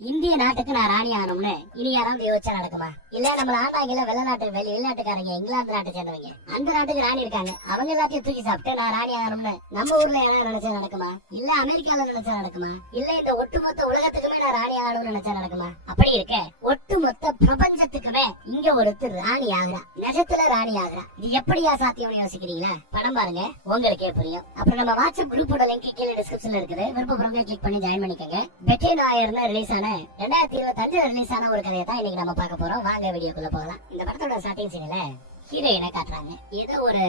இந்திய நாட்டுக்கு நான் ராணி ஆகணும்னு இனி யாராவது யோசிச்சா நடக்குமா? இல்ல நம்மள ஆண்டாங்கல வெளிநாட்டுக்காரங்க, இங்கிலாந்து நாட்டை சேர்ந்தவங்க, அந்த நாட்டுக்கு ராணி இருக்காங்க, அவங்க எல்லாத்தையும் தூக்கி சாப்பிட்டு நான் ராணி ஆகணும்னு நம்ம ஊர்ல யாராவது நினைச்சா நடக்குமா? இல்ல அமெரிக்கால நினைச்சா நடக்குமா? இல்ல இந்த ஒட்டுமொத்த உலகத்துக்குமே நான் ராணி ஆகணும்னு நினைச்சா நடக்குமா? அப்படி இருக்க ஒட்டுமொத்த பிரபஞ்சத்துக்குமே இங்க ஒருத்தர் ராணி ஆகுறா, நிஜத்துல ராணி ஆகுறா. இது எப்படியா சாத்தியம்னு யோசிக்கிறீங்களா? படம் பாருங்க, உங்களுக்கே புரியும். அப்புறம் நம்ம வாட்ஸ்அப் குரூப்போட லிங்க் கீழே டிஸ்கிரிப்ஷன்ல இருக்குது, விருப்பப்படுறவங்க கிளிக் பண்ணி ஜாயின் பண்ணிக்கங்க. பெட்டே நாயர்னு ரிலீஸ் ஆன 2025 ரிலீஸ் ஆன ஒரு கதையை தான் இன்னைக்கு நம்ம பார்க்க போறோம். வாங்க வீடியோக்குள்ள போகலாம். இந்த படத்தோட ஸ்டார்டிங் சீன்ல ஹீரோயினை காட்டுறாங்க. ஏதோ ஒரு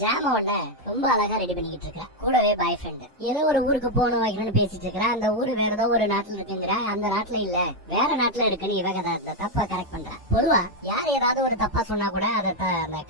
ஜாம ஒண்ண ரொம்ப அழகா ரெடி பண்ணிக்கிட்டு இருக்கா. கூடவே பாய் ஃப்ரெண்ட் ஏதோ ஒரு ஊருக்கு போகணும் வைக்கணும்னு பேசிட்டு இருக்கா. அந்த ஊரு வேற ஏதோ ஒரு நாட்டுல இருக்குங்கிற, அந்த நாட்டுல இல்ல வேற நாட்டுல இருக்குன்னு இவங்க தப்பா கரெக்ட் பண்றா. பொதுவா யார் ஏதாவது ஒரு தப்பா சொன்னா கூட அதை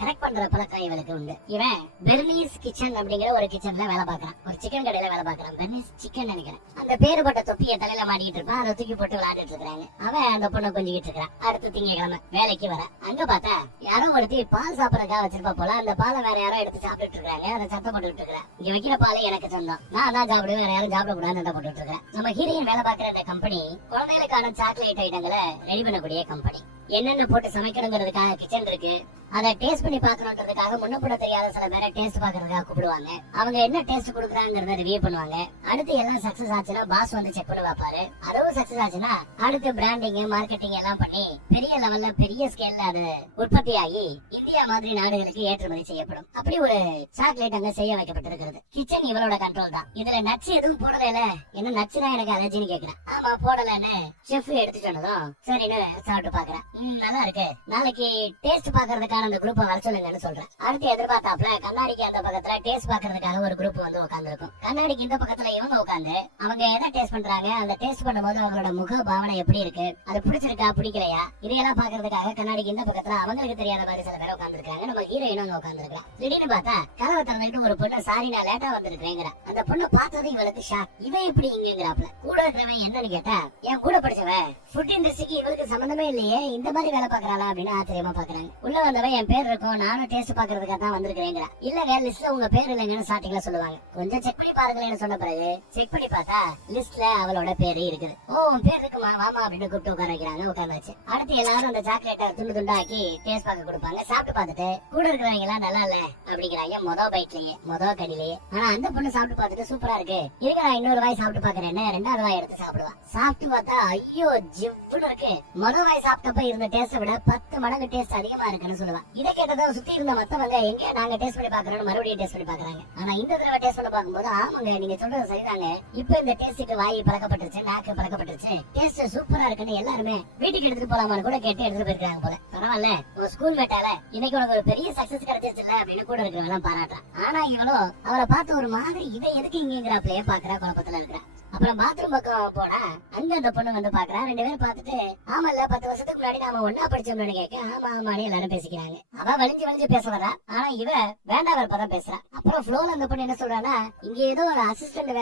கரெக்ட் பண்ற பழக்கம் இவளுக்கு உண்டு. இவன் பெர்னீஸ் கிச்சன் அப்படிங்கிற ஒரு கிச்சன்ல வேலை பாக்குறான், ஒரு சிக்கன் கடையில வேலை பாக்குறான். பெர்னீஸ் சிக்கன் நினைக்கிறேன். அந்த பேருபட்ட தொப்பியை தலையில மாட்டிக்கிட்டு இருப்பான், அதை தூக்கி போட்டு விளையாடிட்டு இருக்காங்க. அவன் அந்த பொண்ணை கொஞ்சிக்கிட்டு இருக்கான். அடுத்து திங்கக்கிழமை வேலைக்கு வர அங்க பார்த்தா யாரோ ஒருத்தி பால் சாப்பிடறதுக்காக வச்சிருப்பா போல. அந்த பாலை வேற யாரோ எடுத்து சாப்பிட்டு இருக்காங்க. அதை சத்தம் போட்டுட்டு இருக்கிறேன். இங்க வைக்கிற பாலை எனக்கு சொந்தம், நான் தான் சாப்பிடுவேன், வேற யாரும் சாப்பிட கூடாதுன்னு சத்தம் போட்டுட்டு இருக்கேன். நம்ம ஹீரோயின் வேலை பார்க்கிற அந்த கம்பெனி குழந்தைகளுக்கான சாக்லேட் ஐட்டங்களை ரெடி பண்ணக்கூடிய கம்பெனி. என்னென்ன போட்டு சமைக்கணுங்கிறதுக்காக கிச்சன் இருக்கு. அதை டேஸ்ட் பண்ணி பாக்கணும்ன்றதுக்காக முன்ன கூட தெரியாத சில பேரை டேஸ்ட் பாக்குறதுக்காக கூப்பிடுவாங்க. அவங்க என்ன டேஸ்ட் கொடுக்குறாங்கிறத ரிவ்யூ பண்ணுவாங்க. அடுத்து எல்லாம் சக்சஸ் ஆச்சுன்னா பாஸ் வந்து செக் பண்ணி வைப்பாரு. அதுவும் சக்சஸ் ஆச்சுன்னா அடுத்து பிராண்டிங் மார்க்கெட்டிங் எல்லாம் பண்ணி பெரிய லெவல்ல பெரிய ஸ்கேல்ல அது உற்பத்தி ஆகி இந்தியா மாதிரி நாடுகளுக்கு ஏற்றுமதி செய்யப்படும். அப்படி ஒரு சாக்லேட் அங்க செய்ய வைக்கப்பட்டிருக்கிறது. கிச்சன் இவளோட கண்ட்ரோல் தான். இதுல நட்ஸ் எதுவும் போடல. என்ன நட்ஸ் தான் எனக்கு அலர்ஜின்னு கேக்குறேன். ஆமா போடலன்னு செஃப் எடுத்து சொன்னதும் சரின்னு சாப்பிட்டு பாக்குறேன். நல்லா இருக்கு, நாளைக்கு டேஸ்ட் பாக்குறதுக்கான அந்த குரூப் வர சொல்லுங்கன்னு சொல்றேன். அடுத்து எதிர்பார்த்தாப்ல கண்ணாடிக்கு அந்த பக்கத்துல டேஸ்ட் பாக்குறதுக்காக ஒரு குரூப் வந்து உட்கார்ந்து இருக்கும். கண்ணாடிக்கு இந்த பக்கத்துல இவங்க உட்கார்ந்து அவங்க எதை டேஸ்ட் பண்றாங்க, அந்த டேஸ்ட் பண்ணும்போது அவங்களோட முக பாவனை எப்படி இருக்கு, அது பிடிச்சிருக்கா பிடிக்கலையா, இதையெல்லாம் பாக்குறதுக்காக கண்ணாடிக்கு இந்த பக்கத்துல அவங்களுக்கு தெரியாத மாதிரி சில பேர் உட்கார்ந்து இருக்காங்க. நம்ம ஹீரோயினும் அங்க உட்கார்ந்து இருக்கலாம். திடீர்னு பார்த்தா கதவை திறந்துட்டு ஒரு பொண்ணு சாரி நான் லேட்டா வந்திருக்கேங்கிற. அந்த பொண்ணு பார்த்தது இவளுக்கு ஷாக். இவன் இப்படி இங்கிறாப்ல. கூட இருக்கிறவன் என்னன்னு கேட்டா, என் கூட படிச்சவன் ஃபுட் இண்டஸ்ட்ரிக்கு இவளுக்கு சம்பந்தமே இல்லையே, இந்த மாதிரி வேலை பாக்குறாளா அப்படின்னு ஆச்சரியமா பாக்குறாங்க. உள்ள வந்தவன் என் பேர் இருக்கும், நானும் டேஸ்ட் பாக்குறதுக்காக தான் வந்திருக்கிறேங்கிற. இல்லங்க லிஸ்ட்ல உங்க பேர் இல்லைங்கன்னு ஸ்டார்டிங்ல சொல்லுவாங்க. கொஞ்சம் செக் பண்ணி பாருங்களேன்னு சொன்ன பிறகு செக் பண்ணி பார்த்தா லிஸ்ட்ல அவளோட பேரு இருக்குது. ஓ உன் பேர் இருக்குமா, வாமா அப்படின்னு கூப்பிட்டு உட்கார வைக்கிறாங்க. உட்கார்ந்தாச்சு. அடுத்து எல்லாரும் அந்த சாக்லேட்டை துண்டு துண்டாக்கி டேஸ்ட் பார்க்க கொடுப்பாங்க. சாப்பிட்டு பார்த்துட்டு கூட இருக்கிறவங்க எல்லாம் நல்லா இல்ல அப்படிங்கிறாங்க. மொதல் பைட்லயே மொதல் கடிலேயே. ஆனா அந்த பொண்ணு சாப்பிட்டு பார்த்துட்டு சூப்பரா இருக்கு, இதுக்கு நான் இன்னொரு வாய் சாப்பிட்டு பாக்குறேன்னு ரெண்டாவது வாய் எடுத்து சாப்பிடுவான். சாப்பிட்டு பார்த்தா ஐயோ ஜிவ்வுன்னு இருக்கு. மொதல் வாய் சாப்பிட்டப்ப இருந்த டேஸ்ட் விட 10 மடங்கு டேஸ்ட் அதிகமா இருக்குன்னு சொல்லுவான். இதை கேட்டதும் சுத்தி இருந்த மத்தவங்க எங்க நாங்க டேஸ்ட் பண்ணி பாக்குறோம் மறுபடியும் டேஸ்ட் பண்ணி பாக்குறாங்க. ஆனா இந்த தடவை டேஸ்ட் பண்ணி பார்க்கும்போது ஆமாங்க நீங்க சொல்றது சரிதாங்க, இப்ப இந்த டேஸ்டுக்கு வாய் பழக்கப்பட்டுருச்சு, நாக்கு பழக்கப்பட்டுருச்சு, டேஸ்ட் சூப்பரா இருக்குன்னு எல்லாருமே வீட்டுக்கு எடுத்துட்டு போலாமான்னு கூட கேட்டு எடுத்துட்டு போயிருக்காங்க போல. பரவாயில்ல உங்க ஸ்கூல் மேட்டால இன்னைக்கு உனக்கு ஒரு பெரிய சக்சஸ் கிடைச்சிருச்சுல அப்படின்னு கூட இருக்கிறவங்க பாராட்டுறான். ஆனா இவளும் அவரை பார்த்து ஒரு மாதிரி இதை எதுக்கு இங்கிறாப்லயே பாக்குறா, குழப்பத்துல இருக்கிறா. அப்புறம் பாத்ரூம் பக்கம் போனா அங்க அந்த பொண்ணு வந்து பாக்குறா. 2 பேரும் பார்த்துட்டு ஆமல்ல 10 வருஷத்துக்கு முன்னாடி நாம ஒன்னா படிச்சோம்னு கேட்க ஆமா ஆமான்னு எல்லாரும் பேசிக்கிறாங்க. அவ வலிஞ்சு பேச வரா, ஆனா இவ வேண்டாம் வரப்பதான் பேசுறா. அப்புறம் ஃப்ளோல அந்த பொண்ணு என்ன சொல்றான்னா, இங்க ஏதோ ஒரு அசிஸ்டன்ட்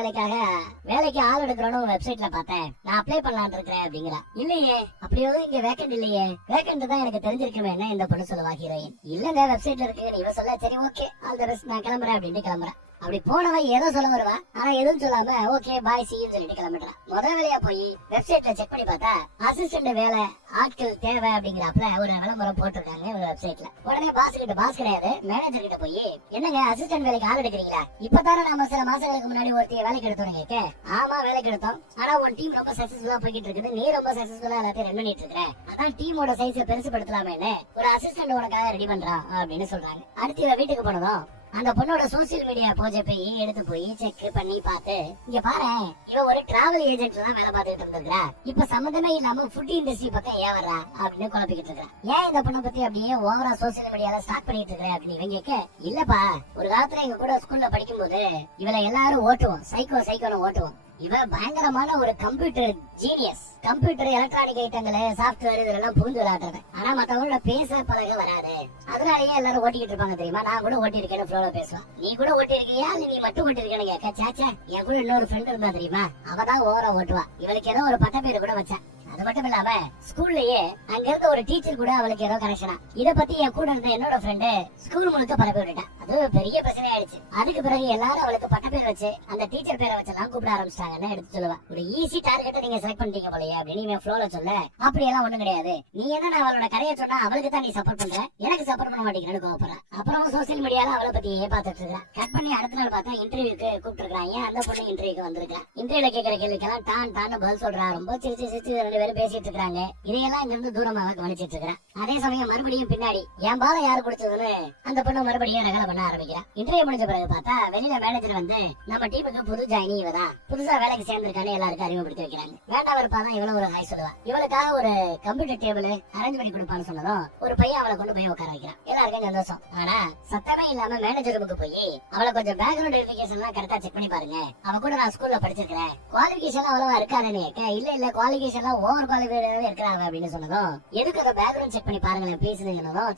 வேலைக்கு ஆள் எடுக்கிறோன்னு வெப்சைட்ல பார்த்தேன், நான் அப்ளை பண்ணலான்னு இருக்கிறேன் அப்படிங்கிறா. இல்லையே அப்படி எதுவும் இங்க வேக்கண்ட் இல்லையே, வேக்கண்ட் தான் எனக்கு தெரிஞ்சிருக்குமே என்ன இந்த பொண்ணு சொல்லுவா ஹீரோயின். இல்லங்க வெப்சைட்ல இருக்கு இவ சொல்ல. சரி ஓகே ஆல் தி பெஸ்ட் நான் கிளம்புறேன் அப்படின்னு கிளம்புறேன். அப்படி போனவன் ஏதோ சொல்ல வருவா, ஆனா எதுவும் சொல்லாம ஓகே பாய் சீன்னு சொல்லிட்டு கிளம்பிடுறான். முதல் வேலையா போய் வெப்சைட்ல செக் பண்ணி பார்த்தா அசிஸ்டன்ட் வேலை ஆட்கள் தேவை அப்படிங்கிறப்பல ஒரு விளம்பரம் போட்டிருக்காங்க வெப்சைட்ல. உடனே பாஸ் கிடையாது மேனேஜர் கிட்ட போய் என்னங்க அசிஸ்டன்ட் வேலைக்கு ஆள் எடுக்கிறீங்களா, இப்பதானே நாம சில மாசங்களுக்கு முன்னாடி ஒருத்தைய வேலைக்கு எடுத்தோம் கேட்க. ஆமா வேலைக்கு எடுத்தோம், ஆனா உன் டீம் ரொம்ப சக்சஸ்ஃபுல்லா போய்கிட்டு இருக்குது, நீ ரொம்ப சக்சஸ்ஃபுல்லா எல்லாத்தையும் ரன் பண்ணிட்டு இருக்க, அதான் டீமோட சைஸை பெருசுபடுத்தலாமே ஒரு அசிஸ்டன்ட் உனக்காக ரெடி பண்றான் அப்படின்னு சொல்றாங்க. அடுத்து வீட்டுக்கு போனதும் அந்த பொண்ணோட சோசியல் மீடியா போஜை போய் எடுத்து போய் செக் பண்ணி பார்த்து, இங்க பாரு இவ ஒரு டிராவல் ஏஜென்ட்ல தான் வேலை பார்த்துட்டு இருந்திருக்கா, இப்ப சம்பந்தமே இல்லாம ஃபுட் இண்டஸ்ட்ரி பக்கம் ஏன் வர்றா அப்படின்னு குழப்பிக்கிட்டு இருக்கா. ஏன் இந்த பொண்ணை பத்தி அப்படியே ஓவரா சோசியல் மீடியால ஸ்டார்ட் பண்ணிட்டு இருக்க அப்படின்னு இவங்க கேட்க, இல்லப்பா ஒரு காலத்துல எங்க கூட ஸ்கூல்ல படிக்கும் போது இவளை எல்லாரும் ஓட்டுவோம், சைக்கோன்னு ஓட்டுவோம், இவ பயங்கரமான ஒரு கம்ப்யூட்டர் ஜீனியஸ், கம்ப்யூட்டர் எலக்ட்ரானிக் ஐட்டங்கள சாப்ட்வேர் இதெல்லாம் புரிஞ்சு விளையாடுறேன், ஆனா மத்தவங்களோட பேச பழக வராது, அதனாலயே எல்லாரும் ஓட்டிக்கிட்டு இருப்பாங்க தெரியுமா, நான் கூட ஓட்டி இருக்கேன்னு ஃப்ளோல பேசுவேன். நீ கூட ஓட்டி இருக்கியா நீ மட்டும் ஓட்டி இருக்கேன்னு கேட்க, சாச்சா என் கூட இன்னொரு ஃப்ரெண்ட் இருந்தா தெரியுமா, அவதான் ஓவரா ஓட்டுவா, இவளுக்கு ஏதோ ஒரு பட்ட பேரு கூட வச்சா, அது மட்டும் இல்லாம ஸ்கூல்லயே அங்க இருந்த ஒரு டீச்சர் கூட அவளுக்கு ஏதோ கனெக்ஷனா. இத பத்தி என் கூட இருந்த என்னோட ஃப்ரெண்டு ஸ்கூல் முழுக்க பரப்பி விட்டுட்டான். அது பெரிய பிரச்சனை ஆயிடுச்சு. அதுக்கு பிறகு எல்லாரும் அவளுக்கு பட்ட பேர் வச்சு அந்த டீச்சர் பேரை வச்சு எல்லாம் கூப்பிட ஆரம்பிச்சிட்டாங்கன்னு எடுத்து சொல்லுவா. ஒரு ஈஸி டார்கெட்டை நீங்க செலக்ட் பண்ணிட்டீங்க போலயே அப்படின்னு இவன் ஃப்ளோல சொல்ல, அப்படியெல்லாம் ஒண்ணும் கிடையாது, நீ என்ன அவளோட கரையை சொன்னா அவளுக்கு தான் நீ சப்போர்ட் பண்ற, எனக்கு சப்போர்ட் பண்ண மாட்டேங்கிறேன்னு கோவப்படுற. அப்புறம் சோசியல் மீடியால அவளை பத்தியே பாத்துட்டு இருக்கா. கட் பண்ணி அடுத்த நாள் பார்த்தா இன்டர்வியூக்கு கூப்பிட்டு இருக்காங்க. அந்த பொண்ணு இன்டர்வியூக்கு வந்திருக்கா. இன்டர்வியூல கேட்கிற கேள்விக்கெல்லாம் டான் டான்னு பதில் சொல்றா. ரொம்ப சிரிச்சு சிரிச்சு 2 பேரும் பேசிட்டு இருக்காங்க. இதையெல்லாம் இங்க இருந்து தூரமாக கவனிச்சிட்டு இருக்கிறேன். அதே சமயம் மறுபடியும் பின்னாடி என் பால யாரு குடிச்சதுன்னு அந்த பொண்ணு மறுபடியும் ரகலை பண்ண ஆரம்பிக்கிறா. இன்டர்வியூ முடிஞ்ச பிறகு பார்த்தா வெளியில மேனேஜர் வந்து நம்ம டீமுக்கு புது ஜாயினி இவதான், புதுசா வேலைக்கு சேர்ந்திருக்கான்னு எல்லாருக்கும் அறிமுகப்படுத்தி வைக்கிறாங்க. வேண்டாம் இருப்பாதான் இவளும் ஒரு ஹாய் சொல்லுவா. இவளுக்காக ஒரு கம்ப்யூட்டர் டேபிள் அரேஞ்ச் பண்ணி கொடுப்பான்னு சொன்னதும் ஒரு பையன் அவளை கொண்டு போய் உட்கார வைக்கிறான். எல்லாருக்கும் சந்தோஷம். ஆனா சத்தமே இல்லாம மேனேஜர் ரூமுக்கு போய் அவளை கொஞ்சம் பேக்ரவுண்ட் வெரிஃபிகேஷன் எல்லாம் கரெக்டா செக் பண்ணி பாருங்க, அவ கூட நான் ஸ்கூல்ல படிச்சிருக்கேன், குவாலிபிகேஷன் அவ்வளவா இருக்காதுன்னு இல்ல குவாலிபிகேஷன் எல்லாம் ஓவர் குவாலிஃபைடாவே இருக்கிறாங்க அப்படின்னு சொன்னதும் எதுக்கு பேக்ரவுண்ட் செக் பண்ணி பாருங்களேன் ப்ளீஸ்.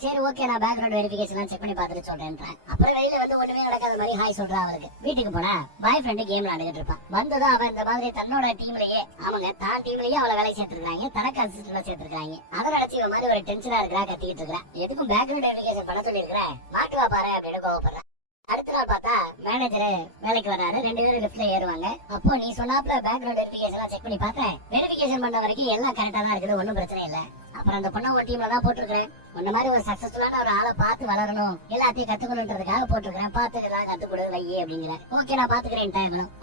சரி ஓகே நான் பேக்ரவுண்ட் வெரிஃபிகேஷன் எல்லாம் செக் பண்ணி பார்த்துட்டு சொல்றேன். அப்புறம் வெளியில வந்து ஒண்ணுமே நடக்காத மாதிரி ஹாய் சொல்றா. அவளுக்கு வீட்டுக்கு போனா பாய் ஃப்ரெண்ட் கேம் விளையாண்டுட்டு இருப்பான். வந்ததும் அவன் இந்த மாதிரி தன்னோட டீம்லயே அவங்க தான் டீம்லயே அவளை வேலை சேர்த்திருக்காங்க, தனக்கு அசிஸ்டன்ட் சேர்த்திருக்காங்க. அதை நினைச்சு இவன் மாதிரி ஒரு டென்ஷனா இருக்கிறா, கத்திக்கிட்டு இருக்கா. எதுக்கும் பேக்ரவுண்ட் வெரிஃபிகேஷன் பண்ண சொல்லி இருக்கிறேன், மாட்டுவா பாரு அப்படின்னு கோவப்படுறேன். அடுத்த நாள் பார்த்தா மேனேஜர் வேலைக்கு வராரு. 2 பேரும் லிப்ட்ல ஏறுவாங்க. அப்போ நீ சொன்னாப்ல பேக்ரவுண்ட் வெரிஃபிகேஷன் எல்லாம் செக் பண்ணி பார்த்தேன், வெரிஃபிகேஷன் பண்ண வரைக்கும் எல்லாம் கரெக்டா தான் இருக்குது, ஒன்னும் பிரச்சனை இல்ல. அப்புறம் அந்த பொண்ணை ஒரு டீம்ல தான் போட்டிருக்கிறேன். உன்ன மாதிரி ஒரு சக்சஸ்ஃபுல்லான ஒரு ஆளை பார்த்து வளரணும், எல்லாத்தையும் கத்துக்கணுன்றதுக்காக போட்டிருக்கிறேன், பார்த்து எல்லாம் கத்துக்கொடு வையே அப்படிங்கிற. ஓகே நான் பாத்துக்கிறேன்.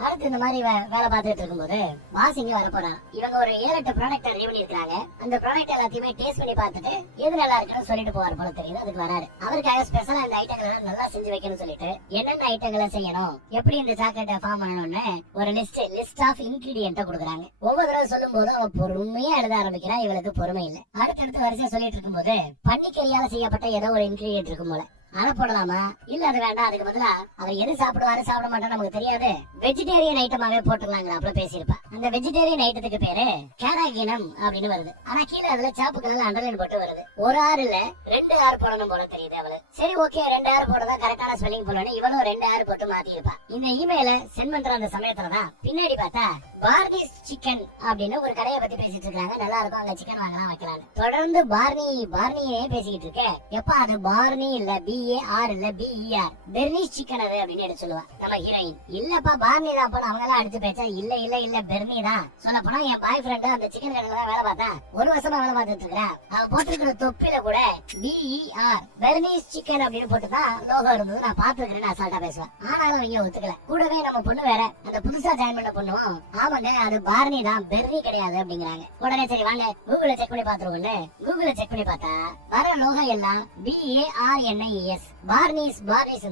அடுத்து இந்த மாதிரி வேலை பார்த்துட்டு இருக்கும்போது வாசிங்க வர போறான். இவங்க ஒரு 7-8 ப்ராடக்ட் ரெடி பண்ணி இருக்காங்க. அந்த ப்ராடக்ட் எல்லாத்தையுமே டேஸ்ட் பண்ணி பார்த்துட்டு எது நல்லா இருக்குன்னு சொல்லிட்டு போவார் போல தெரியுது. அதுக்கு வராரு. அவருக்காக ஸ்பெஷலா இந்த ஐட்டங்களை நல்லா செஞ்சு வைக்கணும்னு சொல்லிட்டு என்னென்ன ஐட்டங்களை செய்யணும், எப்படி இந்த சாக்லேட்டை ஃபார்ம் பண்ணணும்னு ஒரு லிஸ்ட் ஆஃப் இன்கிரிடியன்ட் கொடுக்குறாங்க. ஒவ்வொரு தடவை சொல்லும் போது அவன் பொறுமையா எழுத ஆரம்பிக்கிறான். இவளுக்கு பொறுமை இல்லை. அடுத்தடுத்த வரிசையா சொல்லிட்டு இருக்கும் போது பன்னிக்கறியால செய்யப்பட்ட ஏதோ ஒரு இன்கிரிடியன்ட் இருக்கும் போல, அதை போடலாமா இல்ல அது வேண்டாம், அதுக்கு பதிலா அவர் எது சாப்பிடுவாரு சாப்பிட மாட்டோம் நமக்கு தெரியாது, வெஜிடேரியன் ஐட்டமாவே போட்டுருலாங்க அப்படி பேசியிருப்பா. அந்த வெஜிடேரியன் ஐட்டத்துக்கு பேரு கேராகினம் அப்படின்னு வருது. ஆனா கீழே அதுல சாப்புக்கள் அண்டர்லைன் போட்டு வருது. ஒரு ஆறு இல்ல 2 ஆறு போடணும் போல தெரியுது அவளுக்கு. சரி ஓகே 2 ஆறு போடதான் கரெக்டான ஸ்பெல்லிங் போடணும். இவளும் 2 ஆறு போட்டு மாத்தி இருப்பா. இந்த இமெயில சென்ட் பண்ற அந்த சமயத்துலதான் பின்னாடி பார்த்தா பார்னிஸ் சிக்கன் அப்படின்னு ஒரு கடையை பத்தி பேசிட்டு இருக்காங்க. நல்லா இருக்கும், அங்க சிக்கன் வாங்கலாம் வைக்கலாம். தொடர்ந்து பார்னியே பேசிக்கிட்டு இருக்க. எப்ப அது பார்னி இல்ல BAR இல்ல BER, பெர்னிஸ் சிக்கன் அது அப்படின்னு எடுத்து சொல்லுவா நம்ம ஹீரோயின். இல்லப்பா பார்னி தான் போன அவங்க எல்லாம் அடிச்சு பேச்சா. இல்ல பெர்னி தான். சொல்ல போனா என் பாய் ஃப்ரெண்ட் அந்த சிக்கன் கடையில தான் வேலை பார்த்தா, 1 வருஷமா வேலை பார்த்துட்டு இருக்கிறேன். அவன் போட்டிருக்கிற தொப்பில கூட BER பெர்னிஸ் சிக்கன் அப்படின்னு போட்டுதான் லோகோ இருந்தது. நான் பாத்துக்கிறேன்னு அசால்ட்டா பேசுவேன். ஆனாலும் அவங்க ஒத்துக்கல. கூடவே நம்ம பொண்ணு வேற அந்த புதுசா ஜாயின் பண்ண பொண்ணும் ஆமாங்க அது பார்னி தான் பெர்னி கிடையாது அப்படிங்கிறாங்க. உடனே சரி வாங்க கூகுள்ல செக் பண்ணி பாத்துருவோம்னு கூகுள்ல செக் பண்ணி பார்த்தா வர லோகோ எல்லாம் BARNIS பார்னிஸ்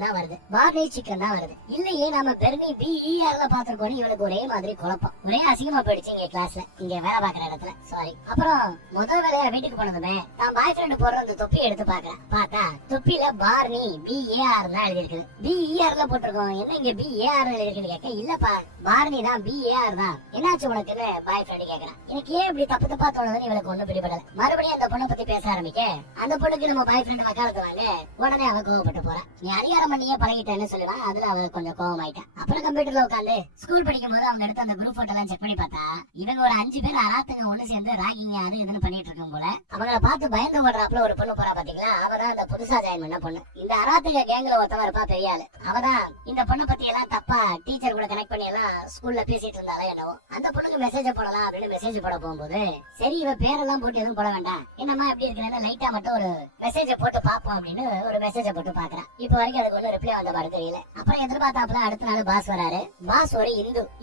தான் வருது. பார்னிஸ் சிக்கன் தான் வருது. இல்லையே நம்ம பெர்னி BERல பாத்துருக்கோம். இவளுக்கு ஒரே மாதிரி குழப்பம், ஒரே அசிங்கமா போயிடுச்சு இங்க கிளாஸ்ல, இங்க வேலை பாக்குற இடத்துல. சாரி. அப்புறம் முதல் வேலையா வீட்டுக்கு போனதுமே நான் பாய் ஃப்ரெண்ட் போடுற அந்த தொப்பி எடுத்து பாக்குறேன். பார்த்தா தொப்பில பார்னி BAR தான் எழுதிருக்கு. BERல போட்டிருக்கோம். என்ன இங்க BAR எழுதிருக்குன்னு கேட்க, இல்லப்பா பார்னி தான் BAR தான். என்னாச்சு உனக்குன்னு பாய் ஃப்ரெண்ட் கேக்குறான். எனக்கு ஏன் இப்படி தப்பா தோணுதுன்னு இவளுக்கு ஒண்ணும் பிடிபடல. மறுபடியும் அந்த பொண்ணை பத்தி பேச ஆரம்பிக்க அந்த பொண்ணுக்கு நம்ம பாய் ஃப்ரெண்ட் வக்காலத்துவாங்க. உடனே அவ கோவப்பட்டு போறா. நீ அதிகாரம் பண்ணியே பழகிட்டேன்னு சொல்லுவான். அதுல அவ கொஞ்சம் கோவம் ஆயிட்டா. அப்புறம் கம்ப்யூட்டர்ல உட்காந்து ஸ்கூல் படிக்கும் போது அவங்க எடுத்து அந்த குரூப் போட்டோ எல்லாம் செக் பண்ணி பார்த்தா இவங்க ஒரு 5 பேர் அராத்துங்க ஒண்ணு சேர்ந்து ராகிங்க அது இதுன்னு பண்ணிட்டு இருக்கும் போல. அவங்கள பார்த்து பயந்து ஓடுறாப்புல ஒரு பொண்ணு போறா பாத்தீங்களா, அவதான் அந்த புதுசா ஜாயின் பண்ண பொண்ணு. இந்த அராத்துங்க கேங்ல ஒருத்தவ இருப்பா பெரிய ஆளு. அவதான் இந்த பொண்ணை பத்தி எல்லாம் தப்பா டீச்சர் கூட கனெக்ட் பண்ணி எல்லாம் ஸ்கூல்ல பேசிட்டு இருந்தாலும் என்னவோ. அந்த பொண்ணுக்கு மெசேஜ் போடலாம் அப்படின்னு மெசேஜ் போட போகும்போது சரி இவ பேரெல்லாம் போட்டு எதுவும் போட வேண்டாம், என்னமா எப்படி இருக்கிறேன்னு லைட்டா மட்டும் ஒரு மெசேஜ் போட்டு பாப்போம் அப்படின்னு ஒரு மெசேஜ் போட்டு பாக்குறான். இப்ப வரைக்கும் அதுக்கு ஒன்னும் ரிப்ளை வந்த மாதிரி தெரியல. அப்புறம் எதிர்பார்த்தாப்புல அடுத்த நாள் பாஸ் வராரு. பாஸ் ஒரு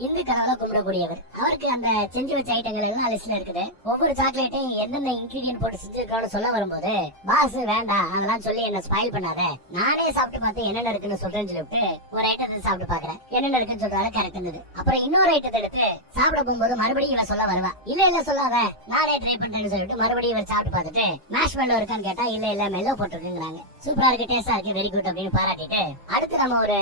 இந்து கடவுளை கும்பிடக்கூடியவர். அவருக்கு அந்த செஞ்சு வச்ச ஐட்டங்கள் எல்லாம் லிஸ்ட்ல இருக்குது. ஒவ்வொரு சாக்லேட்டையும் என்னென்ன இன்கிரீடியன்ட் போட்டு செஞ்சிருக்கோம்னு சொல்ல வரும்போது பாஸ் வேண்டாம் அதெல்லாம் சொல்லி என்ன ஸ்பாயில் பண்ணாத, நானே சாப்பிட்டு பார்த்து என்னென்ன இருக்குன்னு சொல்றேன்னு சொல்லிட்டு ஒரு ஐட்டத்தை சாப்பிட்டு பாக்குறேன். என்னென்ன இருக்குன்னு சொல்றாரு, கரெக்ட் இருந்தது. அப்புறம் இன்னொரு ஐட்டத்தை எடுத்து சாப்பிட போகும்போது மறுபடியும் இவன் சொல்ல வருவா. இல்ல சொல்லாத நானே ட்ரை பண்றேன்னு சொல்லிட்டு மறுபடியும் இவர் சாப்பிட்டு பார்த்துட்டு மேஷ் மெல்லோ இருக்கான்னு கேட்டா இல்ல மெல்லோ போட்டுருக்குங்கிறாங்க. சூப்பரா இருக்கு, டேஸ்டா இருக்கு, வெரி குட் அப்படின்னு பாராட்டிட்டு அடுத்து நம்ம ஒரு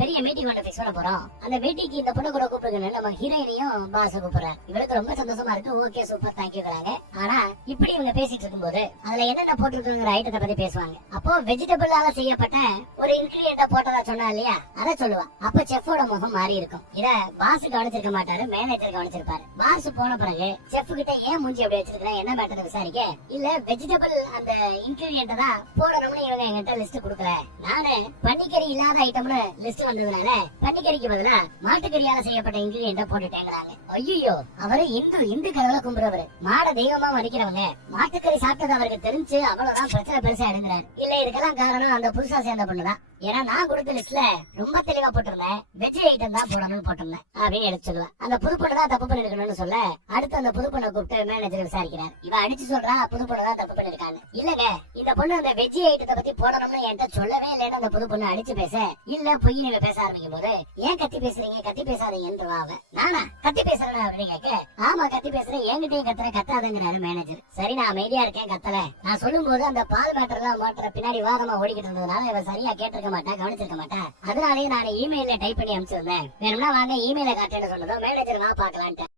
பெரிய மீட்டிங் ஒன்று பிக்ஸ் பண்ண போறோம். அந்த மீட்டிங்க்கு இந்த பொண்ணு கூட கூப்பிடுங்க நம்ம ஹீரோயினையும் பாஸ் கூப்பிடுறாரு. இவளுக்கு ரொம்ப சந்தோஷமா இருக்கு. ஓகே ஓகே சூப்பர் தேங்க்யூங்கிறாங்க. ஆனா இப்படி இவங்க பேசிட்டு இருக்கும்போது அதுல என்னென்ன போட்டிருக்குங்கிற ஐட்டத்தை பத்தி பேசுவாங்க. அப்போ வெஜிடபிளால செய்யப்பட்ட ஒரு இன்கிரியன்ட போட்டதா சொன்னா இல்லையா, அதை சொல்லுவா. அப்ப செஃபோட முகம் மாறி இருக்கும். இத பாஸ் கவனிச்சிருக்க மாட்டாரு, மேனேஜர் கவனிச்சிருப்பாரு. பாஸ் போன பிறகு செஃப் கிட்ட ஏன் மூஞ்சி அப்படி வச்சிருக்கா என்ன மேட்டர் விசாரிக்க, இல்ல வெஜிடபிள் அந்த இன்கிரியன்ட் தான் போடணும்னு இவங்க என்கிட்ட லிஸ்ட் கொடுக்கல, நானு பன்னிக்கறி இல்லாத ஐட்டம்னு லிஸ்ட் வந்ததுனால பன்னிக்கறிக்கு பதிலா மாட்டுக்கறியால செய்யப்பட்ட இன்கிரியன்ட போட்டுட்டேங்கிறாங்க. ஐயோ, அவரு இந்து கடவுளை கும்பிடுறவரு, மாட தெய்வமா மதிக்கிறவங்க, மாட்டுக்கறி சாப்பிட்டது அவருக்கு தெரிஞ்சு அவ்வளவுதான் பிரச்சனை பெருசா எடுங்கிறாரு. இல்ல இதுக்கெல்லாம் காரணம் அந்த புதுசா சேர்ந்த பொண்ணுதான். ஏன்னா நான் கொடுத்த லிஸ்ட்ல ரொம்ப தெளிவா போட்டிருந்தேன், வெஜ் ஐட்டம் தான் போடணும்னு போட்டிருந்தேன் அப்படின்னு எடுத்து சொல்லுவேன். அந்த புது பொண்ணு தான் தப்பு பண்ணிருக்கணும்னு சொல்ல அடுத்து அந்த புது பொண்ணை கூப்பிட்டு மேனேஜர் விசாரிக்கிறார். இவன் அடிச்சு சொல்றா புது பொண்ணு தான் தப்பு பண்ணிருக்காங்க. இல்லங்க, இந்த பொண்ணு அந்த வெஜ் ஐட்டத்தை பத்தி போடணும்னு என்கிட்ட சொல்லவே இல்லைன்னு அந்த புது பொண்ணு அடிச்சு பேச, இல்ல பொய் நீங்க பேச ஆரம்பிக்கும் போது ஏன் கத்தி பேசுறீங்க கத்தி பேசாதீங்கன்னு அவன். நானா கத்தி பேசுறேன் அப்படின்னு கேட்க, ஆமா கத்தி பேசுறேன், என்கிட்டயும் கத்துறேன் கத்தாதுங்கிறாரு மேனேஜர். சரி நான் அமைதியா இருக்கேன் கத்தல. நான் சொல்லும் போது அந்த பால் மேட்டர்லாம் மாற்ற பின்னாடி வாதமா ஓடிக்கிட்டு இருந்ததுனால இவன் சரியா கேட்டிருக்க மாட்டா, கவனிச்சிருக்க மாட்டா. அதனாலே நான் இமெயில டைப் பண்ணி அனுப்பிச்சிருந்தேன். வேணும்னா வாங்க இமெயில காட்டுன்னு சொன்னதும் மேனேஜர் வா பாக்கலான்ட்டு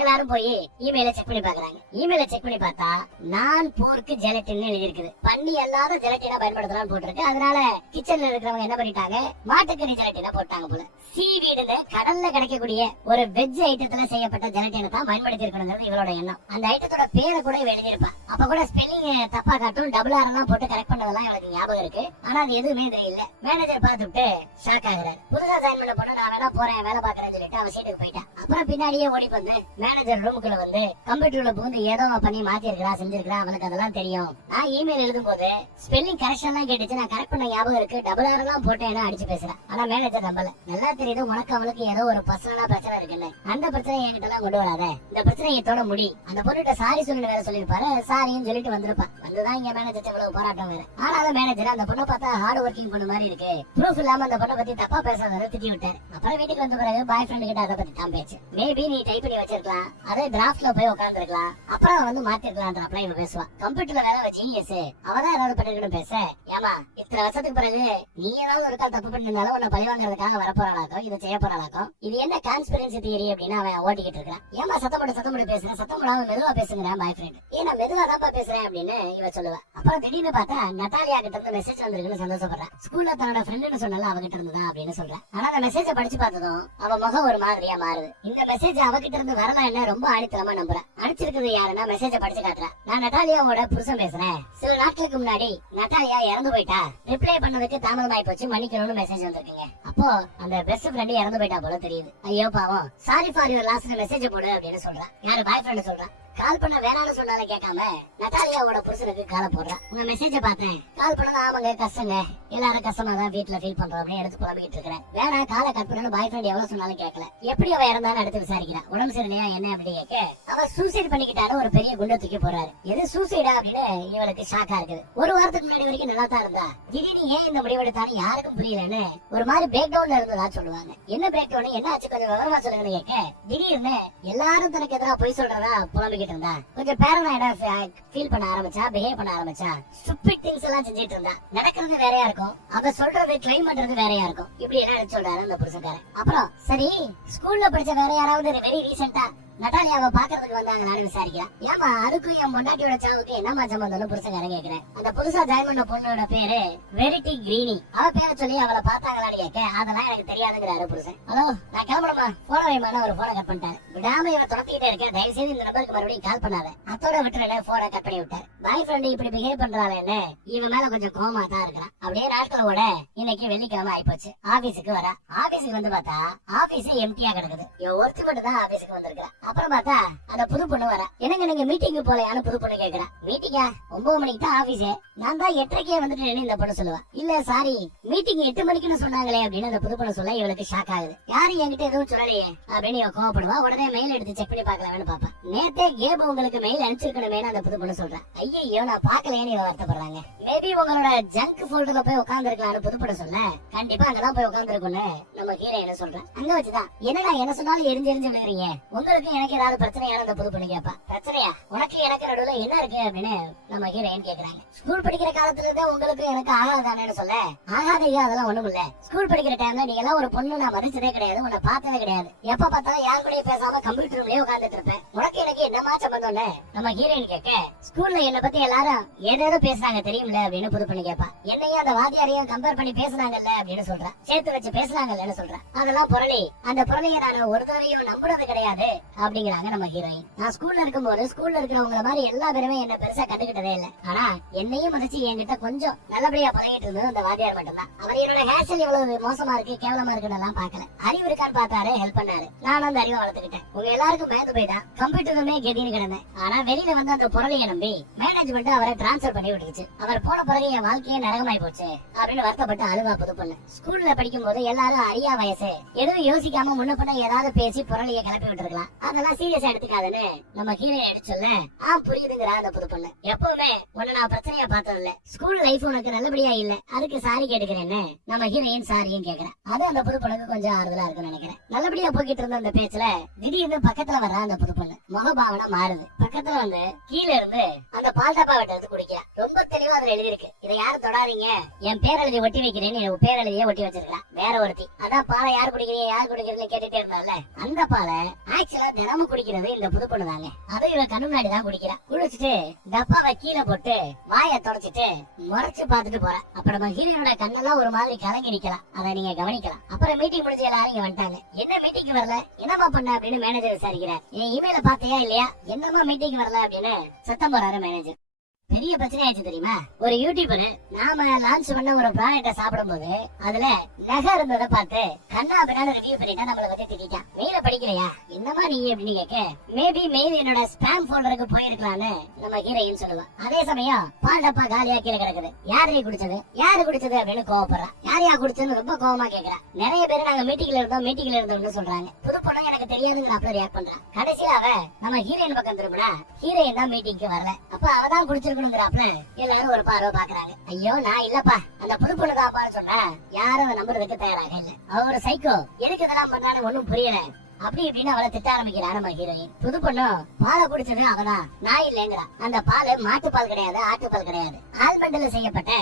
எல்லாரும் போய் இமெயில செக் பண்ணி பாக்குறாங்க. இமெயில செக் பண்ணி பார்த்தா நான் போர்க்கு ஜெலட்டின் எழுதி இருக்குது. பண்ணி அல்லாத ஜெலட்டினா பயன்படுத்தலாம்னு போட்டிருக்கு. அதனால கிச்சன்ல இருக்கிறவங்க என்ன பண்ணிட்டாங்க, மாட்டுக்கறி ஜெலட்டினா போட்டாங்க போல. சீவீடுல கடல்ல கிடைக்கக்கூடிய ஒரு வெஜ் ஐட்டத்துல செய்யப்பட்ட ஜெலட்டினை தான் பயன்படுத்தி இருக்கணுங்கிறது இவளோட எண்ணம். அந்த ஐட்டத்தோட பேரை கூட இவ எழுதியிருப்பா. அப்ப கூட ஸ்பெல்லிங் தப்பா காட்டும், டபுள் ஆர் எல்லாம் போட்டு கரெக்ட் பண்ணதெல்லாம் எனக்கு ஞாபகம் இருக்கு. ஆனா அது எதுவுமே தெரியல. மேனேஜர் பார்த்துட்டு ஷாக் ஆகுறாரு. புதுசா ஜாயின் பண்ண பொண்ணு நான் வேணா போறேன் வேலை பாக்குறேன்னு சொல்லிட்டு அவன் சீட்டுக்கு போயிட்டான். அப்புறம் பின்னாடியே ஓடி வந்து மேனேஜர் ரூமுக்குள்ள வந்து கம்ப்யூட்டர்ல புகுந்து ஏதோ பண்ணி மாத்தி இருக்கா செஞ்சிருக்கா, அவனுக்கு அதெல்லாம் தெரியும். நான் இமெயில் எழுதும் போது ஸ்பெல்லிங் கரெக்ஷன் எல்லாம் கேட்டுச்சு, நான் கரெக்ட் பண்ண ஞாபகம் இருக்கு, டபுள் ஆர் எல்லாம் போட்டேன்னு அடிச்சு பேசுறேன். ஆனா மேனேஜர் நம்பல. நல்லா தெரியுது உனக்கு அவளுக்கு ஏதோ ஒரு பர்சனலா பிரச்சனை இருக்குன்னு. அந்த பிரச்சனை என்கிட்ட எல்லாம் கொண்டு வராத, இந்த பிரச்சனை இதோட முடி. அந்த பொண்ணுகிட்ட சாரி சொல்லி வேற சொல்லிருப்பாரு, சாரின்னு சொல்லிட்டு வந்திருப்பா. வந்துதான் இங்க மேனேஜர் இவ்வளவு போராட்டம் வேற. ஆனாலும் மேனேஜர் அந்த பொண்ணை பார்த்தா ஹார்ட் ஒர்க்கிங் பண்ண மாதிரி இருக்கு, ப்ரூஃப் இல்லாம அந்த பொண்ணை பத்தி தப்பா பேசுறத திட்டி விட்டாரு. அப்புறம் வீட்டுக்கு வந்த பிறகு பாய் ஃப்ரெண்ட் கிட்ட அதை பத்தி தான் பேச்சு. மேபி நீ டைப் பண்ணி வச்சிருக்கலாம், அதே டிராஃப்ட்ல போய் உட்காந்துருக்கலாம், அப்புறம் வந்து மாத்திருக்கலாம் இவன் பேசுவா. கம்ப்யூட்டர்ல வேலை வச்சு அவதான் ஏதாவது பண்ணிருக்கணும் பேச. ஏமா இத்தனை வருஷத்துக்கு பிறகு நீ ஏதாவது ஒரு கால் தப்பு பண்ணிருந்தாலும் உன்னை பழி வாங்குறதுக்காக வரப்போறாளாக்கும், இதை செய்ய போறாளாக்கும், இது என்ன கான்ஸ்பிரன்சி தியரி அப்படின்னு அவன் ஓட்டிக்கிட்டு இருக்கான். ஏமா சத்தம் பேசுறேன், சத்தம் மெதுவா பேசுங்கிறான் பாய் ஃப்ரெண்ட். ஏன்னா மெதுவா தான் பேசுறேன் அப்படின்னு இவ சொல்லுவா. அப்புறம் திடீர்னு பார்த்தா நட்டாலியா கிட்ட இருந்து மெசேஜ் வந்திருக்குன்னு சந்தோஷப்படுறான். ஸ்கூல்ல தன்னோட ஃப்ரெண்டுன்னு சொன்னால அவகிட்ட இருந்துதான் அப்படின்னு சொல்றான். ஆனா அந்த மெசேஜ படிச்சு பார்த்ததும் அவ முகம் ஒரு மாதிரியா மாறுது. இந்த மெசேஜ் அவகிட்ட இருந்து வரலாம் என்ன ரொம்ப ஆணித்தரமா நம்புறேன். அடிச்சிருக்கிறது யாருன்னா மெசேஜ படிச்சு காட்டுறேன். நான் நட்டாலியாவோட புருஷன் பேசுறேன், சில நாட்களுக்கு முன்னாடி நட்டாலியா இறந்து போயிட்டா, ரிப்ளை பண்ணதுக்கு தாமதமாயி போச்சு, மன்னிக்கணும்னு மெசேஜ் வந்திருக்கீங்க. அப்போ அந்த பெஸ்ட் ஃப்ரெண்ட் இறந்து போயிட்டா போல தெரியுது. ஐயோ பாவம், sorry for your last message போடு அப்படின்னு சொல்றான். யாரு பாய் ஃப்ரெண்ட் சொல்றான். கால் பண்ண வேணாம்னு சொன்னாலும் கேட்காம நட்டாலியாவோட புருஷனுக்கு கால போடுறான். உங்க மெசேஜ பார்த்தேன், கால் பண்ணது ஆமாங்க கஷ்டங்க, எல்லாரும் கஷ்டமா தான் வீட்டுல ஃபீல் பண்றோம் அப்படின்னு எடுத்து புலம்பிக்கிட்டு இருக்கிறேன். வேணா காலை கட் பண்ணு பாய் ஃப்ரெண்ட் எவ்வளவு சொன்னாலும் கேட்கல. எப்படி அவ இறந்தாலும் எடுத்து விசாரிக்கிறான். உடம்பு சரியில்லையா என்ன அப்படி கேட்க, அவ சூசைட் பண்ணிக்கிட்டாரு, ஒரு பெரிய குண்டை தூக்கி போறாரு. எது சூசைடா அப்படின்னு இவளுக்கு ஷாக்கா இருக்குது. ஒரு வாரத்துக்கு முன்னாடி வரைக்கும் நல்லா தான் இருந்தா, திடீர்னு ஏன் இந்த முடிவெடுத்தாலும் யாருக்கும் புரியலன்னு ஒரு மாதிரி பிரேக் டவுன்ல இருந்ததா சொல்லுவாங்க. என்ன பிரேக் டவுன், என்ன ஆச்சு கொஞ்சம் விவரமா சொல்லுங்கன்னு கேட்க, திடீர்னு எல்லாரும் தனக்கு எதிராக போய் சொல்றதா புலம்பிக்கிட்டு இருந்தா, கொஞ்சம் பேரனாய்டா ஃபீல் பண்ண ஆரம்பிச்சா, பிஹேவ் பண்ண ஆரம்பிச்சா, ஸ்டூபிட் திங்ஸ் எல்லாம் செஞ்சிட்டு இருந்தா. நடக்கிறது வேறையா இருக்கும், அவ சொல்றது கிளைம் பண்றது வேறையா இருக்கும். இப்படி எல்லாம் எடுத்து சொல்றாரு அந்த புருஷக்காரன். அப்புறம் சரி ஸ்கூல்ல படிச்ச வேற யாராவது வெரி ரீசெண்டா நட்டாலியாவை பாக்குறதுக்கு வந்தாங்களான்னு விசாரிக்கிறா. ஏமா அதுக்கும் என் பொண்டாட்டியோட சாவுக்கு என்னமா சம்பந்தம்னு புருஷக்காரன் கேக்குறேன். அந்த புதுசா ஜாயின் பண்ண பொண்ணோட பேரு வெரிட்டி கிரீனி. அவ பேரை சொல்லி அவளை பாத்தாங்களான்னு கேட்க, அதெல்லாம் எனக்கு தெரியாதுங்கிறாரு புருஷன். ஹலோ நான் கிளம்பணுமா, போன வைமான ஒரு போனை கட் பண்ணிட்டாரு. விடாம இவன் துரத்திக்கிட்டே இருக்க, தயவு செய்து இந்த நம்பருக்கு மறுபடியும் கால் பண்ணாத, அத்தோட விட்டுறேன்னு போனை கட் பண்ணி விட்டாரு. பாய் ஃப்ரெண்ட் இப்படி பிஹேவ் பண்றாள் என்ன, இவன் மேல கொஞ்சம் கோவமா தான் இருக்கிறான். அப்படியே நாட்களோட இன்னைக்கு வெள்ளிக்கிழமை ஆயிப்போச்சு. ஆபீஸுக்கு வரா. ஆபீஸுக்கு வந்து பார்த்தா ஆபீஸ் எம்டியா கிடக்குது. இவன் ஒருத்தி மட்டும் தான் ஆபீஸுக்கு வந்திருக்கா. அப்புறம் பார்த்தா அந்த புது பொண்ணு வர. எனக்கு நீங்க மீட்டிங் போலையான்னு புது பொண்ணு கேக்குறா. மீட்டிங்கா 9 மணிக்கு தான் ஆபீஸ், நான் தான் 8:30 வந்துட்டு இந்த பொண்ணு சொல்லுவா. இல்ல சாரி மீட்டிங் 8 மணிக்குன்னு சொன்னாங்களே அப்படின்னு அந்த புது பொண்ணு சொல்ல இவளுக்கு ஷாக் ஆகுது. யாரு என்கிட்ட எதுவும் சொல்லலையே அப்படின்னு இவ கோவப்படுவா. உடனே மெயில் எடுத்து செக் பண்ணி பாக்கலாம்னு பாப்பா. நேத்தே கேப் உங்களுக்கு மெயில் அனுப்பிச்சிருக்கணுமே அந்த புது பொண்ணு சொல்றா. ஐயோ நான் பாக்கலையேன்னு இவ வருத்தப்படுறாங்க. மேபி உங்களோட ஜங்க் ஃபோல்டர்ல போய் உட்கார்ந்துருக்கலாம்னு புது பொண்ணு சொல்ல, கண்டிப்பா அங்கதான் போய் உட்கார்ந்துருக்குன்னு நம்ம ஹீரோயின சொல்றேன். அங்க வச்சுதான் என்னடா என்ன சொன்னாலும் எரிஞ்சு விழுறீங்க, உங்களுக்கு எனக்கு ஏதாவது பிரச்சனையான அந்த புது பொண்ணு கேப்பா. பிரச்சனையா, உனக்கு உனக்கு எனக்கு நடுவுல என்ன இருக்கு அப்படின்னு நம்ம ஹீரோயின் கேக்குறாங்க. ஸ்கூல் படிக்கிற காலத்துல இருந்து உங்களுக்கு எனக்கு ஆகாதானு சொல்ல, ஆகாதீங்க அதெல்லாம் ஒண்ணும் இல்ல. ஸ்கூல் படிக்கிற டைம்ல நீங்க எல்லாம் ஒரு பொண்ணு நான் மதிச்சதே கிடையாது, உன்னை பார்த்ததே கிடையாது. எப்ப பார்த்தாலும் யார் கூட பேசாம கம்ப்யூட்டர் ரூம்லயே உட்காந்துட்டு இருப்பேன். உனக்கு எனக்கு என்னமா சம்பந்தம்னு நம்ம ஹீரோயின் கேட்க, ஸ்கூல்ல என்ன பத்தி எல்லாரும் ஏதேதோ பேசுறாங்க தெரியும்ல அப்படின்னு புது பண்ணி கேட்பா. என்னையும் அந்த வாத்தியாரையும் கம்பேர் பண்ணி பேசுனாங்கல்ல அப்படின்னு சொல்றா. சேர்த்து வச்சு பேசுனாங்கன்னு சொல்றா. அதெல்லாம் புரளி, அந்த புரளியை நான் ஒரு தடவையும் நம்புறது கிடையாது அப்படிங்கிறாங்க நம்ம ஹீரோயின். நான் ஸ்கூல்ல இருக்கும்போது ஸ்கூல்ல இருக்கிறவங்க மாதிரி எல்லா பேருமே என்ன பெருசா கண்டுகிட்டதே இல்ல. ஆனா என்னையும் மதிச்சு என்கிட்ட கொஞ்சம் நல்லபடியா பழகிட்டு இருந்தது அந்த வாத்தியார் மட்டும்தான். அவர் என்னோட ஹேர் ஸ்டைல் இவ்வளவு மோசமா இருக்கு கேவலமா இருக்குன்னு எல்லாம் பாக்கல. அறிவு இருக்கான்னு பார்த்தாரு, ஹெல்ப் பண்ணாரு. நானும் அந்த அறிவை வளர்த்துக்கிட்டேன். உங்க எல்லாருக்கும் மேத்து போயிட்டா கம்ப்யூட்டருமே கெதின்னு கிடந்தேன். ஆனா வெளியில வந்து அந்த பொருளையை நம்பி மேனேஜ்மெண்ட் அவரை டிரான்ஸ்பர் பண்ணி விட்டுச்சு. அவர் போன பிறகு என் வாழ்க்கையே நரகமாய் போச்சு அப்படின்னு வருத்தப்பட்டு அழுவா புது பொண்ணு. ஸ்கூல்ல படிக்கும் போது எல்லாரும் அறியா வயசு, எதுவும் யோசிக்காம முன்ன பண்ண ஏதாவது பேசி பொருளைய கிளப்பி விட்டுருக்கலாம். அதெல்லாம் சீரியஸா எடுத்துக்காதுன்னு நம்ம ஹீரோயின் சொல்ல, புரியுதுங்கிறா அந்த புது பொண்ணு. எப்பவுமே உன்ன நான் பிரச்சனையா பார்த்தது இல்ல, ஸ்கூல் லைஃப் உனக்கு நல்லபடியா இல்ல, அதுக்கு சாரி கேட்டுக்கிறேன்னு நம்ம ஹீரோயின் சாரியும் கேக்குறேன். அது அந்த புது பொண்ணுக்கு கொஞ்சம் ஆறுதலா இருக்குன்னு நினைக்கிறேன். நல்லபடியா போய்கிட்டு இருந்த அந்த பேச்சுல திடீர்னு பக்கத்துல வர்ற அந்த புது பொண்ணு முகபாவனை மாறுது. பக்கத்துல வந்து கீழ இருந்து அந்த பால் டப்பா எடுத்து குடிக்கிறா. ரொம்ப தெளிவா அதுல எழுதிருக்கு, இதை யாரும் தொடாதீங்க, என் பேரெழுதி ஒட்டி வைக்கிறேன்னு பேரெழுதியே ஒட்டி வச்சிருக்கலாம். வேற ஒருத்தி அதான் பாலை யார் குடிக்கிறீங்க யார் குடிக்கிறீங்க கேட்டுட்டே இருந்தால, அந்த பாலை ஆக்சுவலா தினமும் குடிக்கிறது இந்த புது பொண்ணு தாங்க. அதை இவ கண்ணு முன்னாடி தான் குடிக்கிறா. குடிச்சிட்டு டப்பாவை கீழே போட்டு வாயை தொடச்சிட்டு முறைச்சு பாத்துட்டு போறா. அப்ப நம்ம ஹீரோனோட கண்ணெல்லாம் ஒரு மாதிரி கலங்கி நிக்கலாம். அதை நீங்க கவனிக்கலாம். அப்புறம் மீட்டிங் முடிஞ்சு எல்லாரும் இங்க வந்துட்டாங்க. என்ன மீட்டிங் வரல, என்னமா பண்ண அப்படின்னு மேனேஜர் விசாரிக்கிறார். என் இமெயில பாத்தியா இல்லையா, என்னமா மீட்டிங் வரல அப்படின்னு சத்தம் போறாரு மேனேஜர். பெரிய பிரச்சனை ஆயிடுச்சு தெரியுமா. ஒரு யூடியூபர் நாம லான்ச் பண்ண ஒரு ப்ராடக்ட சாப்பிடும் போது அதுல நகை இருந்ததை பார்த்து கண்ணா பின்னால ரிவ்யூ பண்ணிட்டா நம்மள பத்தி திட்டான். மெயில படிக்கலையா என்னமா நீ அப்படின்னு கேட்க, மேபி மெயில் என்னோட ஸ்பாம் போல்டருக்கு போயிருக்கலாம்னு நம்ம ஹீரோயின் சொல்லுவா. அதே சமயம் பால் டப்பா காலியா கீழே கிடக்குது. யாரு குடிச்சது அப்படின்னு கோவப்படுறா. யாரையா குடிச்சதுன்னு ரொம்ப கோவமா கேக்குறா. நிறைய பேர் நாங்க மீட்டிங்ல இருந்தோம்னு சொல்றாங்க. புது பொண்ணு எனக்கு தெரியாதுங்கிற அப்படி ரியாக்ட் பண்றா. கடைசியில அவ நம்ம ஹீரோயின் பக்கம் திரும்பினா ஹீரோயின் தான் மீட்டிங்க்கு வரல. அப்ப அவதான் குடிச்சிருக்கணுங்கிறாப்ல எல்லாரும் ஒரு பார்வை பாக்குறாங்க. ஐயோ நான் இல்லப்பா அந்த புது பொண்ணு தான் சொன்னா யாரும் அதை நம்புறதுக்கு தயாராக இல்ல. அவ ஒரு சைக்கோ, எதுக்கு இதெல்லாம் பண்ணான்னு ஒண்ணும் புரியல அப்படி இப்படின்னு அவளை திட்ட ஆரம்பிக்கிறான் நம்ம ஹீரோயின். புது பொண்ணு பாலை குடிச்சது அவதான், நான் இல்லைங்கிறா. அந்த பால் மாட்டுப்பால் கிடையாது, ஆட்டுப்பால் கிடையாது, ஆல்மண்ட்ல செய்யப்பட்ட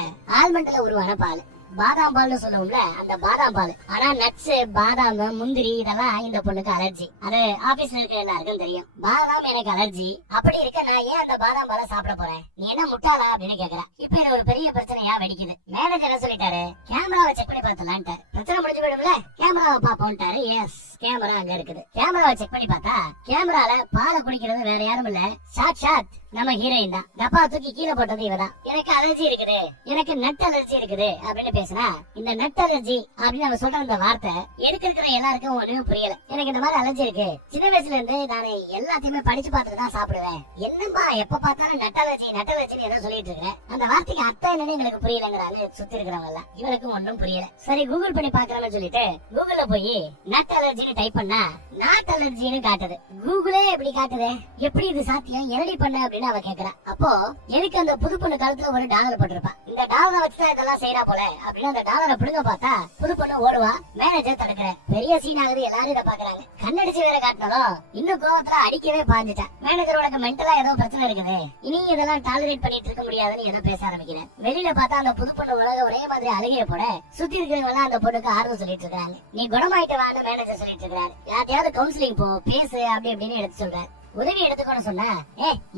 ஆல்மண்ட்ல உருவான பால். பாதாம் பால்னு சொல்லுவோம்ல, அந்த பாதாம் பால். ஆனா நட்ஸ், பாதாம், முந்திரி இதெல்லாம் இந்த பொண்ணுக்கு அலர்ஜி. அது ஆபீஸ்ல இருக்க எல்லாருக்கும் தெரியும். பாதாம் எனக்கு அலர்ஜி, அப்படி இருக்க நான் ஏன் அந்த பாதாம் பாலை சாப்பிட போறேன், நீ என்ன முட்டாளா அப்படின்னு கேக்குறா. இப்ப இது ஒரு பெரிய பிரச்சனையா வெடிக்குது. மேனேஜர் என்ன சொல்லிட்டாரு, கேமராவை செக் பண்ணி பார்த்தலான்ட்டு. பிரச்சனை முடிஞ்சு போயிடும்ல, கேமராவை பாப்போம்ட்டாரு. எஸ், கேமரா அங்க இருக்குது. கேமராவை செக் பண்ணி பார்த்தா கேமரால பாலை குடிக்கிறது வேற யாரும் இல்ல, சாட்சாத் நம்ம ஹீரோயின் தான். டப்பா தூக்கி கீழே போட்டது இவதான். எனக்கு அலர்ஜி இருக்குது, எனக்கு நட் அலர்ஜி இருக்குது அப்படின்னு பேசினா, இந்த நட் அலர்ஜி அப்படின்னு நம்ம சொல்ற அந்த வார்த்தை எதுக்கு இருக்கிற எல்லாருக்கும் ஒண்ணுமே புரியல. எனக்கு இந்த மாதிரி அலர்ஜி இருக்கு, சின்ன வயசுல இருந்து நான் எல்லாத்தையுமே படிச்சு பார்த்துட்டு தான் சாப்பிடுவேன். என்னமா எப்ப பார்த்தாலும் நட் அலர்ஜி ஏதோ சொல்லிட்டு இருக்கேன். அந்த வார்த்தைக்கு அர்த்தம் என்னன்னு எங்களுக்கு புரியலங்கிறாங்க சுத்தி இருக்கிறவங்க எல்லாம். இவனுக்கும் ஒன்றும் புரியல. சரி கூகுள் பண்ணி பாக்குறேன்னு சொல்லிட்டு கூகுள்ல போய் நட் அலர்ஜின்னு டைப் பண்ணா நாட் அலர்ஜின்னு காட்டுது. கூகுளே எப்படி காட்டுது, எப்படி இது சாத்தியம், என்னடி பண்ண அப்படின்னு அவ கேக்குறா. அப்போ எனக்கு அந்த புது பொண்ணு காலத்துல ஒரு டாலர் போட்டிருப்பா. இந்த டாலரை வச்சுதான் இதெல்லாம் செய்யறா போல அப்படின்னு அந்த டாலரை பிடுங்க பார்த்தா புது பொண்ணு ஓடுவா. மேனேஜர் தடுக்கிற. பெரிய சீன் ஆகுது, எல்லாரும் இதை பாக்குறாங்க. கண்ணடிச்சு வேற காட்டினதும் இன்னும் கோவத்துல அடிக்கவே பாஞ்சிட்டா. மேனேஜரோட மென்டலா ஏதோ பிரச்சனை இருக்குது, இனி இதெல்லாம் டாலரேட் பண்ணிட்டு இருக்க முடியாதுன்னு ஏதோ பேச ஆரம்பிக்கிறேன். வெளியில பார்த்தா அந்த புது பொண்ணு உலக ஒரே மாதிரி அழுகைய போட சுத்தி இருக்கிறவங்க எல்லாம் அந்த பொண்ணுக்கு ஆறுதல் சொல்லிட்டு இருக்காங்க. நீ குணமாயிட்டு வான்னு மேனேஜர் சொல்லிட்டு இருக்காரு. யார்ட்டையாவது கவுன்சிலிங் போ, பேசு அப்படி அப்படின்னு எடுத்து சொல்றாரு. உதவி எடுத்துக்கணும் சொன்னா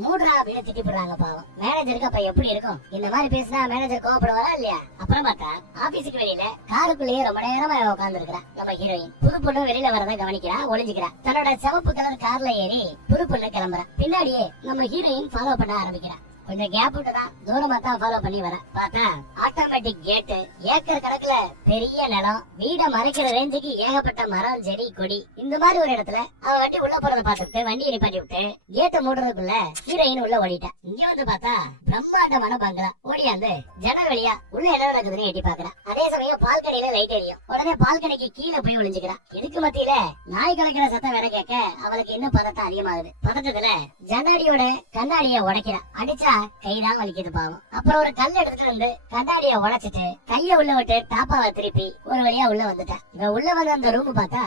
மூடுறா அப்படின்னு திட்டி போடுறாங்க. பாவம் மேனேஜருக்கு அப்ப எப்படி இருக்கும். இந்த மாதிரி பேசினா மேனேஜர் கோவப்படுவாரா இல்லையா. அப்புறம் பார்த்தா ஆபீஸுக்கு வெளியில காருக்குள்ளேயே ரொம்ப நேரமா உட்கார்ந்து இருக்கிறா நம்ம ஹீரோயின். புது பொண்ணு வெளியில வரத கவனிக்கிறா, ஒளிஞ்சுக்கிறா. தன்னோட சிவப்பு கலர் கார்ல ஏறி புது பொண்ணு கிளம்புறா. பின்னாடியே நம்ம ஹீரோயின் ஃபாலோ பண்ண ஆரம்பிக்கிறா. கொஞ்சம் கேப் விட்டுதான் தூரமா தான் ஃபாலோ பண்ணி வர பார்த்தா ஆட்டோமேட்டிக் கேட்டு, ஏக்கர் கணக்குல பெரிய நிலம், வீட மறைக்கிற ரேஞ்சுக்கு ஏகப்பட்ட மரம், செடி, கொடி. இந்த மாதிரி ஒரு இடத்துல அவ வண்டி உள்ள போறத பாத்துட்டு வண்டியை நிப்பாட்டி விட்டு கேட்ட மூடுறதுக்குள்ள ஹீரோயின் உள்ள ஓடிட்டா. இங்க வந்து பார்த்தா பிரம்மாண்டமான பங்களா. ஓடியாந்து ஜன்னல் வழியா உள்ள என்ன நடக்குதுன்னு எட்டி பாக்குறா. அதே சமயம் பால்கனியில லைட் எரியும். உடனே பால்கனிக்கு கீழே போய் ஒளிஞ்சுக்கிறா. இதுக்கு மத்தியில நாய் கலக்கிற சத்தம் வேற கேட்க அவளுக்கு இன்னும் பதட்டம் அதிகமாகுது. பதட்டத்துல ஜன்னாடியோட கண்ணாடிய உடைக்கிறா. அடிச்சா பார்த்தா கைதான் வலிக்குது பாவம். அப்புறம் ஒரு கல் எடுத்துட்டு வந்து கண்ணாடிய உடைச்சிட்டு கைய உள்ள விட்டு டாப்பாவை திருப்பி ஒரு வழியா உள்ள வந்துட்டான். இவன் உள்ள வந்து அந்த ரூம் பார்த்தா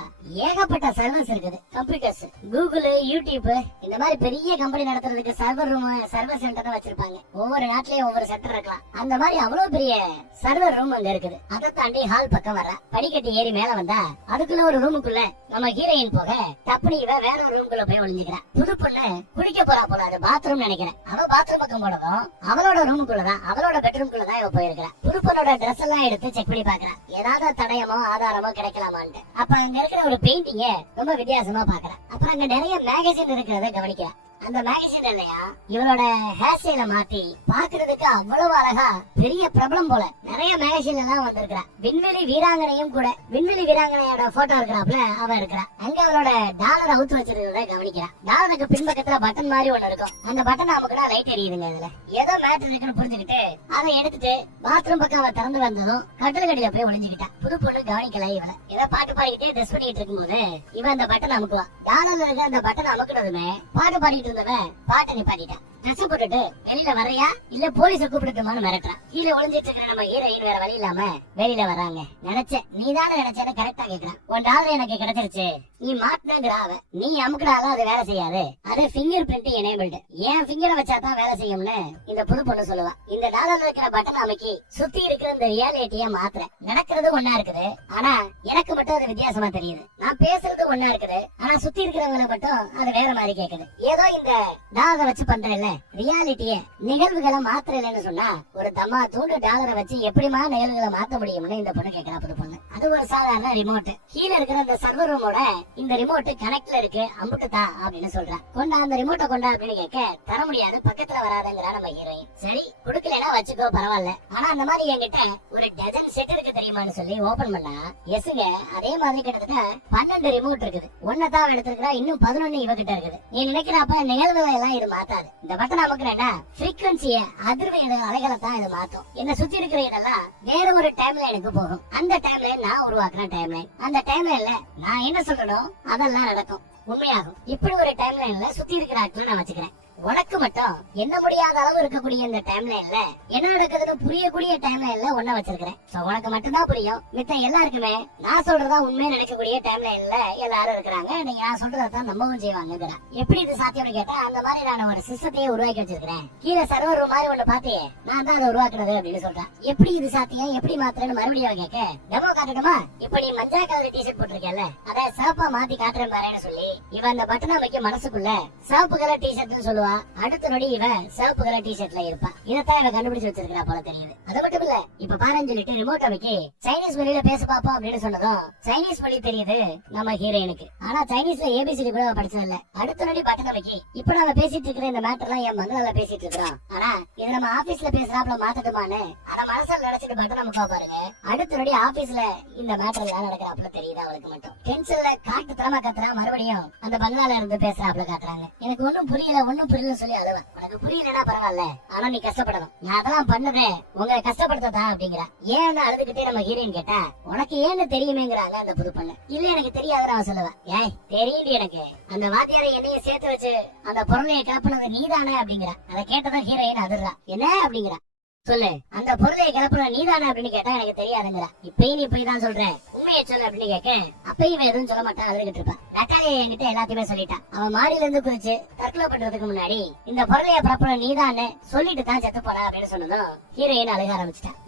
ஏகப்பட்ட சர்வர்ஸ் இருக்குது, கம்ப்யூட்டர்ஸ். கூகுள், யூடியூப் இந்த மாதிரி பெரிய கம்பெனி நடத்துறதுக்கு சர்வர் ரூம், சர்வர் சென்டர் வச்சிருப்பாங்க. ஒவ்வொரு நாட்டிலயும் ஒவ்வொரு சென்டர் இருக்கலாம். அந்த மாதிரி அவ்வளவு பெரிய சர்வர் ரூம் அங்க இருக்குது. அதை தாண்டி ஹால் பக்கம் வர படிக்கட்டு ஏறி மேல வந்தா அதுக்குள்ள ஒரு ரூமுக்குள்ள நம்ம ஹீரோயின் போக டப்புனி இவ வேற ஒரு ரூமுக்குள்ள போய் ஒளிஞ்சுக்கிறான். புது பொண்ணு குளிக்க போறா போல, அது பாத்ரூம் நினைக்கிறேன். அவ பாத்ரூம் பக்கம் போனதும் அவளோட ரூமுக்குள்ளதான், அவளோட பெட்ரூம்குள்ளதான் இவ போயிருக்கிறா. புது பொண்ணோட டிரெஸ் எல்லாம் எடுத்து செக் பண்ணி பாக்குறான், ஏதாவது தடயமோ ஆதாரமோ கிடைக்கலாமான்னு. அப்ப அங்க இருக்கிற ஒரு பெயிண்டிங்க ரொம்ப வித்தியாசமா பாக்குறான். அப்புறம் அங்க நிறைய மேகசின் இருக்கிறத கவனிக்கிறான். அந்த மேகசின் இல்லையா இவளோட ஹேர் ஸ்டைல மாத்தி பாக்குறதுக்கு அவ்வளவு அழகா பெரிய பிரபலம் போல நிறைய மேகசின் எல்லாம் வந்திருக்கிறா. விண்வெளி வீராங்கனையும் கூட, விண்வெளி வீராங்கனையோட போட்டோ இருக்கிறாப்ல அவ இருக்கிறா. அங்க அவளோட டாலர் அவுத்து வச்சிருக்கிறத கவனிக்கிறா. டாலருக்கு பின்பக்கத்துல பட்டன் மாதிரி ஒண்ணு இருக்கும். அந்த பட்டன் அமுக்குனா லைட் எரியுதுங்க. அதுல ஏதோ மேட்டர் இருக்குன்னு புரிஞ்சுக்கிட்டு அதை எடுத்துட்டு பாத்ரூம் பக்கம் அவ திறந்து வந்ததும் கட்டில கடியில போய் ஒளிஞ்சுக்கிட்டா. புது பொண்ணு கவனிக்கல இவள. ஏதோ பாட்டு பாடிக்கிட்டே ட்ரெஸ் பண்ணிட்டு இருக்கும் போது இவன் அந்த பட்டன் அமுக்குவா. டாலர்ல இருக்க அந்த பட்டன் அமுக்குனதுமே பாட்டு பாடிட்டு பாட்டை நிப்பாட்டிட்டான். ட்ரெஸ் போட்டுட்டு வெளியில வரையா இல்ல போலீஸ கூப்பிட்டுமான்னு மிரட்டுறான். கீழே ஒளிஞ்சிட்டு இருக்கிற நம்ம ஹீரோயின் வேற வழி இல்லாம வெளியில வராங்க. நினைச்சேன் நீதானே நினைச்சேன்னு கரெக்டா கேக்குறான். உன் டாலர் எனக்கு கிடைச்சிருச்சு, நீ மாட்டினாங்கிறாவ, நீ அமுக்கினாலும் அது வேலை செய்யாது, அது பிங்கர் பிரிண்ட் எனேபிள்டு, என் பிங்கரை வச்சாதான் வேலை செய்யும்னு இந்த புது பொண்ணு சொல்லுவா. இந்த டாலர்ல இருக்கிற பட்டன் அமைக்கி சுத்தி இருக்கிற இந்த ரியாலிட்டிய மாத்திர நடக்கிறது ஒன்னா இருக்குது, ஆனா எனக்கு மட்டும் அது வித்தியாசமா தெரியுது. நான் பேசுறது ஒன்னா இருக்குது, ஆனா சுத்தி இருக்கிறவங்களை மட்டும் அது வேற மாதிரி கேக்குது. ஏதோ இந்த டாலரை வச்சு பண்றேன்ல ரியாலிட்டிய நிகழ்வுகளை மாத்திரலன்னு சொன்னா ஒரு தம்மா தூண்டு டாலரை வச்சு எப்படிமா நிகழ்வுகளை மாத்த முடியும்னு இந்த பொண்ணு கேட்கிறா. புது பொண்ணு அது ஒரு சாதாரண ரிமோட், கீழே இருக்கிற அந்த சர்வர் ரூமோட இந்த ரிமோட் கனெக்ட்ல இருக்கு, அம்புட்டுதா அப்படின்னு சொல்றா. கொண்டா அந்த ரிமோட்டை கொண்டா அப்படின்னு கேட்க தர முடியாது, பக்கத்துல வராதுங்கிறா நம்ம ஹீரோயின். சரி கொடுக்கலன்னா வச்சுக்கோ பரவாயில்ல, ஆனா அந்த மாதிரி என்கிட்ட ஒரு டஜன் செட் இருக்கு தெரியுமான்னு சொல்லி ஓபன் பண்ணா எசுங்க அதே மாதிரி கிட்டத்தட்ட 12 ரிமோட் இருக்குது. ஒன்னதான் எடுத்திருக்கிறா, இன்னும் 11 இவகிட்ட இருக்குது. நீ நினைக்கிறப்ப நிகழ்வுகளை எல்லாம் இது மாத்தாது. இந்த பட்டன் அமுக்குறேன்னா ஃப்ரீக்வன்சிய அதிர்வெண் அலைகளை தான் இது மாத்தும். என்ன சுத்தி இருக்கிற இதெல்லாம் வேற ஒரு டைம்ல எனக்கு போகும். அந்த டைம்ல நான் உருவாக்குற டைம்லைன், அந்த டைம்லைன்ல நான் என்ன சொல்லணும் அதெல்லாம் நடக்கும், உண்மையாகும். இப்படி ஒரு டைம்லைன்ல சுத்தி இருக்கிற ஆட்கள் நான் வச்சுக்கிறேன். உனக்கு மட்டும் என்ன முடியாத அளவு இருக்கக்கூடிய இந்த டைம்லைன்ல என்ன நடக்குதுன்னு புரியக்கூடிய டைம்லைன்ல ஒன்ன வச்சிருக்கிறேன். உனக்கு மட்டும்தான் புரியும், மித்த எல்லாருக்குமே நான் சொல்றதா உண்மையை நினைக்கக்கூடிய டைம்லைன்ல எல்லாரும் இருக்கிறாங்க. நீங்க நான் சொல்றதான் நம்பவும் செய்வாங்க. எப்படி இது சாத்தியம்னு கேட்டா அந்த மாதிரி நான் ஒரு சிஸ்டத்தையே உருவாக்கி வச்சிருக்கிறேன். கீழே சர்வர் மாதிரி ஒண்ணு பாத்தியே நான் தான் அதை உருவாக்குறது அப்படின்னு சொல்றேன். எப்படி இது சாத்தியம், எப்படி மாத்திரன்னு மறுபடியும் கேட்க டெமோ காட்டணுமா? இப்ப நீ மஞ்சள் கலர் டிஷர்ட் போட்டிருக்கல அதை சிவப்பா மாத்தி காட்டுறேன் பாருன்னு சொல்லி இவன் அந்த பட்டனை வைக்க மனசுக்குள்ள சிவப்பு கலர் டிஷர்ட்னு சொல்லுவா. அடுத்த நொடி இவன் சிவப்பு கலர் டிஷர்ட்ல இருப்பான். இதைத்தான் இவன் கண்டுபிடிச்சு வச்சிருக்கா போல தெரியுது. அது மட்டும் இல்ல இப்ப பாருன்னு சொல்லிட்டு ரிமோட் அமைக்கி சைனீஸ் மொழியில பேச பாப்போம் அப்படின்னு சொன்னதும் சைனீஸ் மொழி தெரியுது நம்ம ஹீரோயினுக்கு. ஆனா சைனீஸ்ல ஏபிசிடி கூட படிச்சது இல்ல. அடுத்த நொடி பட்டன் அமைக்கி இப்ப நம்ம பேசிட்டு இருக்கிற இந்த மேட்டர்லாம் என் மங்களால பேசிட்டு இருக்கிறோம், ஆனா இது நம்ம ஆபீஸ்ல பேசுறாப்ல மாத்தட்டுமான்னு அத மனசுல நினைச்சிட்டு பட்டன் நமக்கு பாருங்க. அடுத்த நொடி ஆபீஸ்ல இந்த மேட்டர் எல்லாம் நடக்கிறாப்ல தெரியுது அவளுக்கு மட்டும். டென்ஷன்ல காட்டு தரமா கத்துறா. மறுபடியும் அந்த பங்களால இருந்து பேசுறாப்ல காட்டுறாங்க. எனக்கு ஒண்ணும் புரியல ஒண்ணும் புரியல சொல்லி அழுவன். உனக்கு புரியலன்னா பரவாயில்ல, ஆனா நீ கஷ்டப்படணும். நான் அதெல்லாம் பண்ணதே உங்களை கஷ்டப்படுத்ததா அப்படிங்கிறா. ஏன்னு அழுதுகிட்டே நம்ம ஹீரோயின் கேட்டா உனக்கு ஏன்னு தெரியுமேங்கிறாங்க அந்த புது பொண்ணு. இல்ல எனக்கு தெரியாதுன்னு அவன் சொல்லுவேன். ஏய் தெரியுது எனக்கு, அந்த வாத்தியாரை என்னைய சேர்த்து வச்சு அந்த பொருளையை கிளப்புனது நீதானே அப்படிங்கிறா. அதை கேட்டதான் ஹீரோயின் அதிர்றா. என்ன அப்படிங்கிறா, சொல்லு அந்த பொருளை கிளப்புன நீதானே அப்படின்னு கேட்டா எனக்கு தெரியாதுங்கிறா. இப்பயும் நீ போய் தான் சொல்றேன், உண்மையை சொல்லு அப்படின்னு கேட்க அப்பயும் எதுவும் சொல்ல மாட்டான், அழுதுகிட்டு இருப்பான். நட்டாலியா என்கிட்ட எல்லாத்தையுமே சொல்லிட்டான். அவன் மாடியில இருந்து குதிச்சு தற்கொலை பண்றதுக்கு முன்னாடி இந்த பொருளைய பரப்புற நீதான்னு சொல்லிட்டு தான் செத்து போனா அப்படின்னு சொன்னதும் ஹீரோயின் அழுக ஆரம்பிச்சிட்டான்.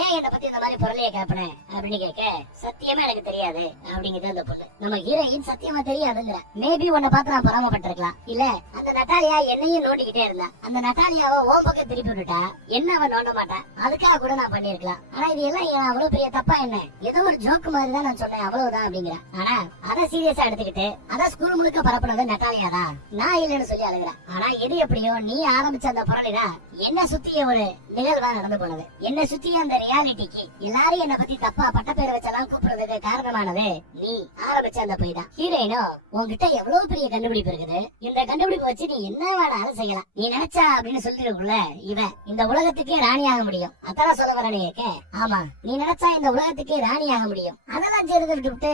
ஏன் என்ன பத்தி இந்த மாதிரி பொருளைய கிளப்புன அப்படின்னு கேட்க சத்தியமா எனக்கு தெரியாது அப்படிங்கிறது அந்த பொண்ணு. நம்ம ஹீரோயின் சத்தியமா தெரியாதுங்கிற. மேபி உன்னை பார்த்து நான் பராமப்பட்டிருக்கலாம், இல்ல அந்த நட்டாலியா என்னையும் நோண்டிக்கிட்டே இருந்தா அந்த நட்டாலியாவை ஓ பக்கம் திருப்பி விட்டுட்டா என்ன அவன் நோண்ட மாட்டான், அதுக்காக கூட நான் பண்ணிருக்கலாம். ஆனா இது எல்லாம் அவ்வளவு பெரிய தப்பா என்ன, ஏதோ ஒரு ஜோக்கு மாதிரி தான் நான் சொன்னேன் அவ்வளவுதான் அப்படிங்கிற. ஆனா அதை சீரியஸா எடுத்துக்கிட்டு அத ஸ்கூல் முழுக்க பரப்புனது நட்டாலியா தான், நான் இல்லன்னு சொல்லி அழுகிறேன். ஆனா எது எப்படியோ நீ ஆரம்பிச்ச அந்த பொருளினா என்ன சுத்திய ஒரு நிகழ்வா நடந்து போனது. என்ன சுத்திய அந்த ரியாலிட்டிக்கு எல்லாரும் என்ன பத்தி தப்பா பட்ட பேரை வச்செல்லாம் கூப்பிடுறதுக்கு காரணமானது நீ ஆரம்பிச்ச அந்த பொய் தான். ஹீரோயினோ உன்கிட்ட எவ்வளவு பெரிய கண்டுபிடிப்பு இருக்குது, இந்த கண்டுபிடிப்பு வச்சு நீ என்ன வேணாலும் செய்யலாம், நீ நினைச்சா அப்படின்னு சொல்லிருக்குள்ள இவன் இந்த உலகத்துக்கே ராணியாக முடியும். அதான் சொல்ல வரேன்னு கேட்க ஆமா நீ நினைச்சா இந்த உலகத்துக்கே ராணியாக முடியும், அதெல்லாம் செய்யறதை விட்டு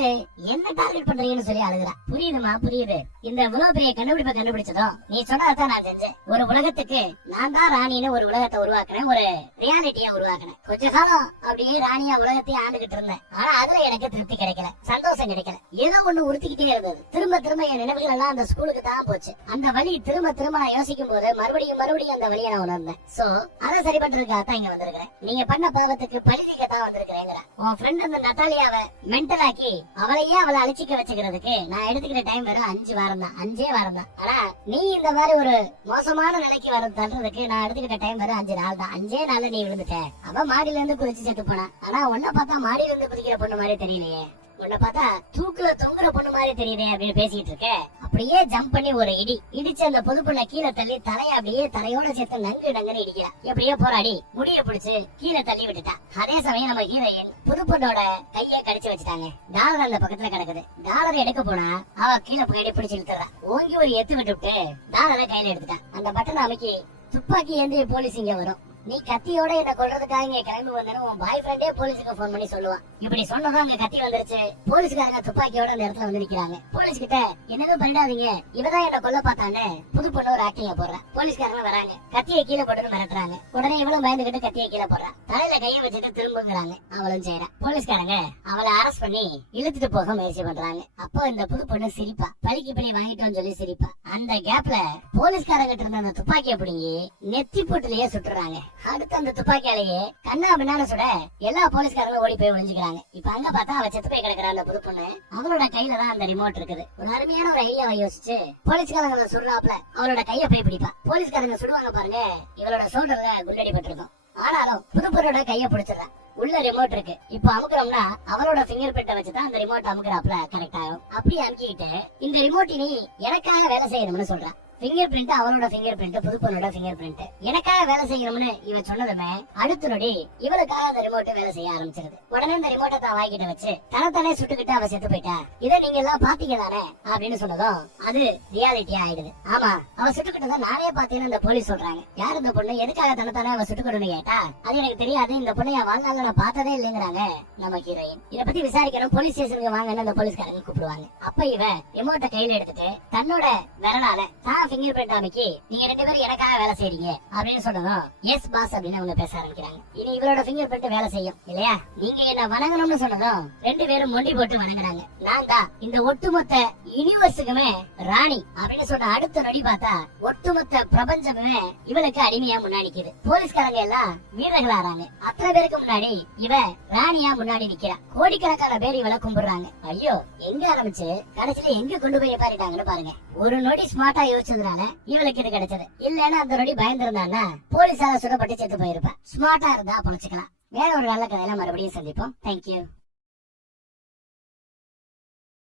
என்ன டார்கெட் பண்றீங்கன்னு சொல்லி அழுகுறா. புரியுதுமா, புரியுது. இந்த இவ்வளவு பெரிய கண்டுபிடிப்பை கண்டுபிடிச்சதும் நீ சொன்னதான் நான் செஞ்சேன். ஒரு உலகத்துக்கு நான் தான் ராணின்னு ஒரு உலகத்தை உருவாக்குறேன், ஒரு ரியாலிட்டியை உருவாக்குறேன். கொஞ்ச காலம் அப்படியே ராணியா உலகத்தையே ஆண்டுகிட்டு இருந்தேன். ஆனா அதுல எனக்கு திருப்தி கிடைக்கல, சந்தோஷம் கிடைக்கல. ஏதோ ஒண்ணு உறுத்திக்கிட்டே இருந்தது. திரும்ப திரும்ப என் நினைவுகள் எல்லாம் அந்த ஸ்கூலுக்கு தான் போச்சு. அந்த வழி திரும்ப திரும்ப நான் யோசிக்கும் போது மறுபடியும் அந்த வழியை நான் உணர்ந்தேன். சோ அதை சரி பண்றதுக்காக தான் இங்க வந்திருக்கிறேன். நீங்க பண்ண பாவத்துக்கு பழிதிக்க தான் வந்திருக்கிறேங்கிற உன் ஃப்ரெண்ட் அந்த நட்டாலியாவை மென்டல் ஆக்கி அவளையே அவளை அழிச்சிக்க வச்சுக்கிறதுக்கு நான் எடுத்துக்கிற டைம் வெறும் 5 வாரம் தான், 5 வாரம் தான். ஆனா நீ இந்த மாதிரி ஒரு மோசமான நிலைக்கு வர தள்ளுறதுக்கு நான் எடுத்துக்கிட்ட டைம் வெறும் 5 நாள் தான். 5 நாள்ல நீ விழுந்துட்ட. அவ மாடியில இருந்து குதிச்சு செத்து போனா. ஆனா உன்னை பார்த்தா மாடியில இருந்து குதிக்கிற பொண்ணு மாதிரி தெரியலையே, உன்னை பார்த்தா தூக்குல தொங்குற பொண்ணு மாதிரி தெரியுதே அப்படின்னு பேசிட்டு இருக்க. அப்படியே ஜம்ப் பண்ணி ஒரு இடிச்சு அந்த பொதுப்புள்ள கீழே தள்ளி தலைய அப்படியே தரையோட சேர்த்து நங்கு நங்குன்னு இடிக்கிறா. எப்படியோ போராடி முடிய பிடிச்சு கீழே தள்ளி விட்டுட்டா. அதே சமயம் நம்ம ஹீரோயின் புதுப்பொண்ணோட கையை கடிச்சு வச்சுட்டாங்க. டாலர் அந்த பக்கத்துல கிடக்குது. டாலர் எடுக்க போனா அவ கீழே போய் பிடிச்சு இழுத்துறா. ஓங்கி ஒரு எத்து விட்டு டாலரை கையில எடுத்துட்டான். அந்த பட்டனை அமைக்கி துப்பாக்கி ஏந்திய போலீஸ் இங்க வரும். நீ கத்தியோட என்ன கொல்றதுக்காக இங்க கிளம்பி வந்தேன்னு உன் பாய் ஃப்ரெண்டே போலீஸுக்கு போன் பண்ணி சொல்லுவான். இப்படி சொன்னதும் அங்க கத்தி வந்துருச்சு. போலீஸ்காரங்க துப்பாக்கியோட அந்த இடத்துல வந்து நிக்கிறாங்க. போலீஸ் கிட்ட என்னதும் பண்ணிடாதீங்க, இவதான் என்ன கொல்ல பார்த்தான்னு புது பொண்ணு ஒரு ஆக்டிங்க போடுறா. போலீஸ்காரங்க வராங்க, கத்தியை கீழே போட்டு மிரட்டுறாங்க. உடனே இவளும் பயந்துகிட்டு கத்தியை கீழே போடுறா. தலையில கையை வச்சுட்டு திரும்புங்கிறாங்க. அவளும் செய்யறா. போலீஸ்காரங்க அவளை அரெஸ்ட் பண்ணி இழுத்துட்டு போக முயற்சி பண்றாங்க. அப்போ இந்த புது பொண்ணு சிரிப்பா, பழிக்கு பழி வாங்கிட்டோம்னு சொல்லி சிரிப்பா. அந்த கேப்ல போலீஸ்காரங்க இருந்த அந்த துப்பாக்கியை பிடிங்கி நெத்தி போட்டுலயே சுட்டுறாங்க. அடுத்து அந்த துப்பாக்கியாலேயே கண்ணா பின்னால சுட எல்லா போலீஸ்காரங்களும் ஓடி போய் ஒளிஞ்சுக்கிறாங்க. இப்ப அங்க பார்த்தா அவ செத்து போய் கிடக்குற அந்த புது பொண்ணு. அவளோட கையில தான் அந்த ரிமோட் இருக்குது. ஒரு அருமையான ஒரு ஐடியாவை யோசிச்சு போலீஸ்காரங்க சுடுறாப்ல அவளோட கையை போய் பிடிப்பா. போலீஸ்காரங்க சுடுவாங்க பாருங்க, இவளோட சோல்டர்ல குண்டடி பட்டிருக்கும். ஆனாலும் புது பொண்ணோட கையை பிடிச்சிடறா. உள்ள ரிமோட் இருக்கு. இப்ப அமுக்குறோம்னா அவளோட பிங்கர் பிரிண்ட வச்சுதான் அந்த ரிமோட் அமுக்குறாப்ல கரெக்ட் ஆகும். அப்படி அமுக்கிட்டு இந்த ரிமோட் இனி எனக்காக வேலை செய்யணும்னு சொல்றான். பிங்கர் பிரிண்ட் அவளோட பிங்கர் பிரிண்ட், புது பொண்ணோட பிங்கர் பிரிண்ட். எனக்காக வேலை செய்யணும்னு இவன் சொன்னதுமே அடுத்த நொடி இவளுக்காக அந்த ரிமோட் வேலை செய்ய ஆரம்பிச்சிருது. உடனே இந்த ரிமோட்டை தான் வாங்கிட்ட வச்சு தனத்தானே சுட்டுக்கிட்டு அவ செத்து போயிட்டா. இதை நீங்க எல்லாம் பாத்தீங்க தானே அப்படின்னு சொன்னதும் அது ரியாலிட்டியா ஆயிடுது. ஆமா, அவ சுட்டுக்கிட்டதை நானே பாத்தீங்கன்னு இந்த போலீஸ் சொல்றாங்க. யார் இந்த பொண்ணு, எதுக்காக தனத்தானே அவ சுட்டுக்கணும்னு கேட்டா அது எனக்கு தெரியாது, இந்த பொண்ணை என் வாழ்நாள்ல நான் பார்த்ததே இல்லைங்கிறாங்க நம்ம ஹீரோயின். இத பத்தி விசாரிக்கணும், போலீஸ் ஸ்டேஷனுக்கு வாங்கன்னு அந்த போலீஸ்காரங்க கூப்பிடுவாங்க. அப்ப இவ ரிமோட்டை கையில எடுத்துட்டு தன்னோட விரலால தான் பிங்கர் பிரிண்ட் அமைக்கி நீங்க 2 பேரும் எனக்காக வேலை செய்றீங்க அப்படின்னு சொன்னதும் எஸ் பாஸ் அப்படின்னு அவங்க பேச ஆரம்பிக்கிறாங்க. இனி இவரோட பிங்கர் பிரிண்ட் வேலை செய்யும் இல்லையா. நீங்க என்ன வணங்கணும்னு சொன்னதும் 2 பேரும் மொண்டி போட்டு வணங்குறாங்க. நான் தான் இந்த ஒட்டுமொத்த யூனிவர்ஸுக்குமே ராணி அப்படின்னு சொன்ன அடுத்த நொடி பார்த்தா ஒட்டுமொத்த பிரபஞ்சமே இவளுக்கு அடிமையா முன்னாடிக்குது. போலீஸ்காரங்க எல்லாம் வீரர்களாறாங்க. அத்தனை பேருக்கு முன்னாடி இவ ராணியா முன்னாடி நிக்கிறா. கோடிக்கணக்கான பேர் இவளை கும்பிடுறாங்க. ஐயோ, எங்க ஆரம்பிச்சு கடைசியில எங்க கொண்டு போய் பாருட்டாங்கன்னு பாருங்க. ஒரு நொடி ஸ்மார்ட்டா யோசிச்சதுனால இவளுக்கு இது கிடைச்சது. இல்லன்னா அந்த நொடி பயந்துருந்தான்னா போலீஸால சுடப்பட்டு செத்து போயிருப்பா. ஸ்மார்ட்டா இருந்தா பொழைச்சுக்கலாம். வேற ஒரு நல்ல கதையில மறுபடியும் சந்திப்போம். தேங்க்யூ.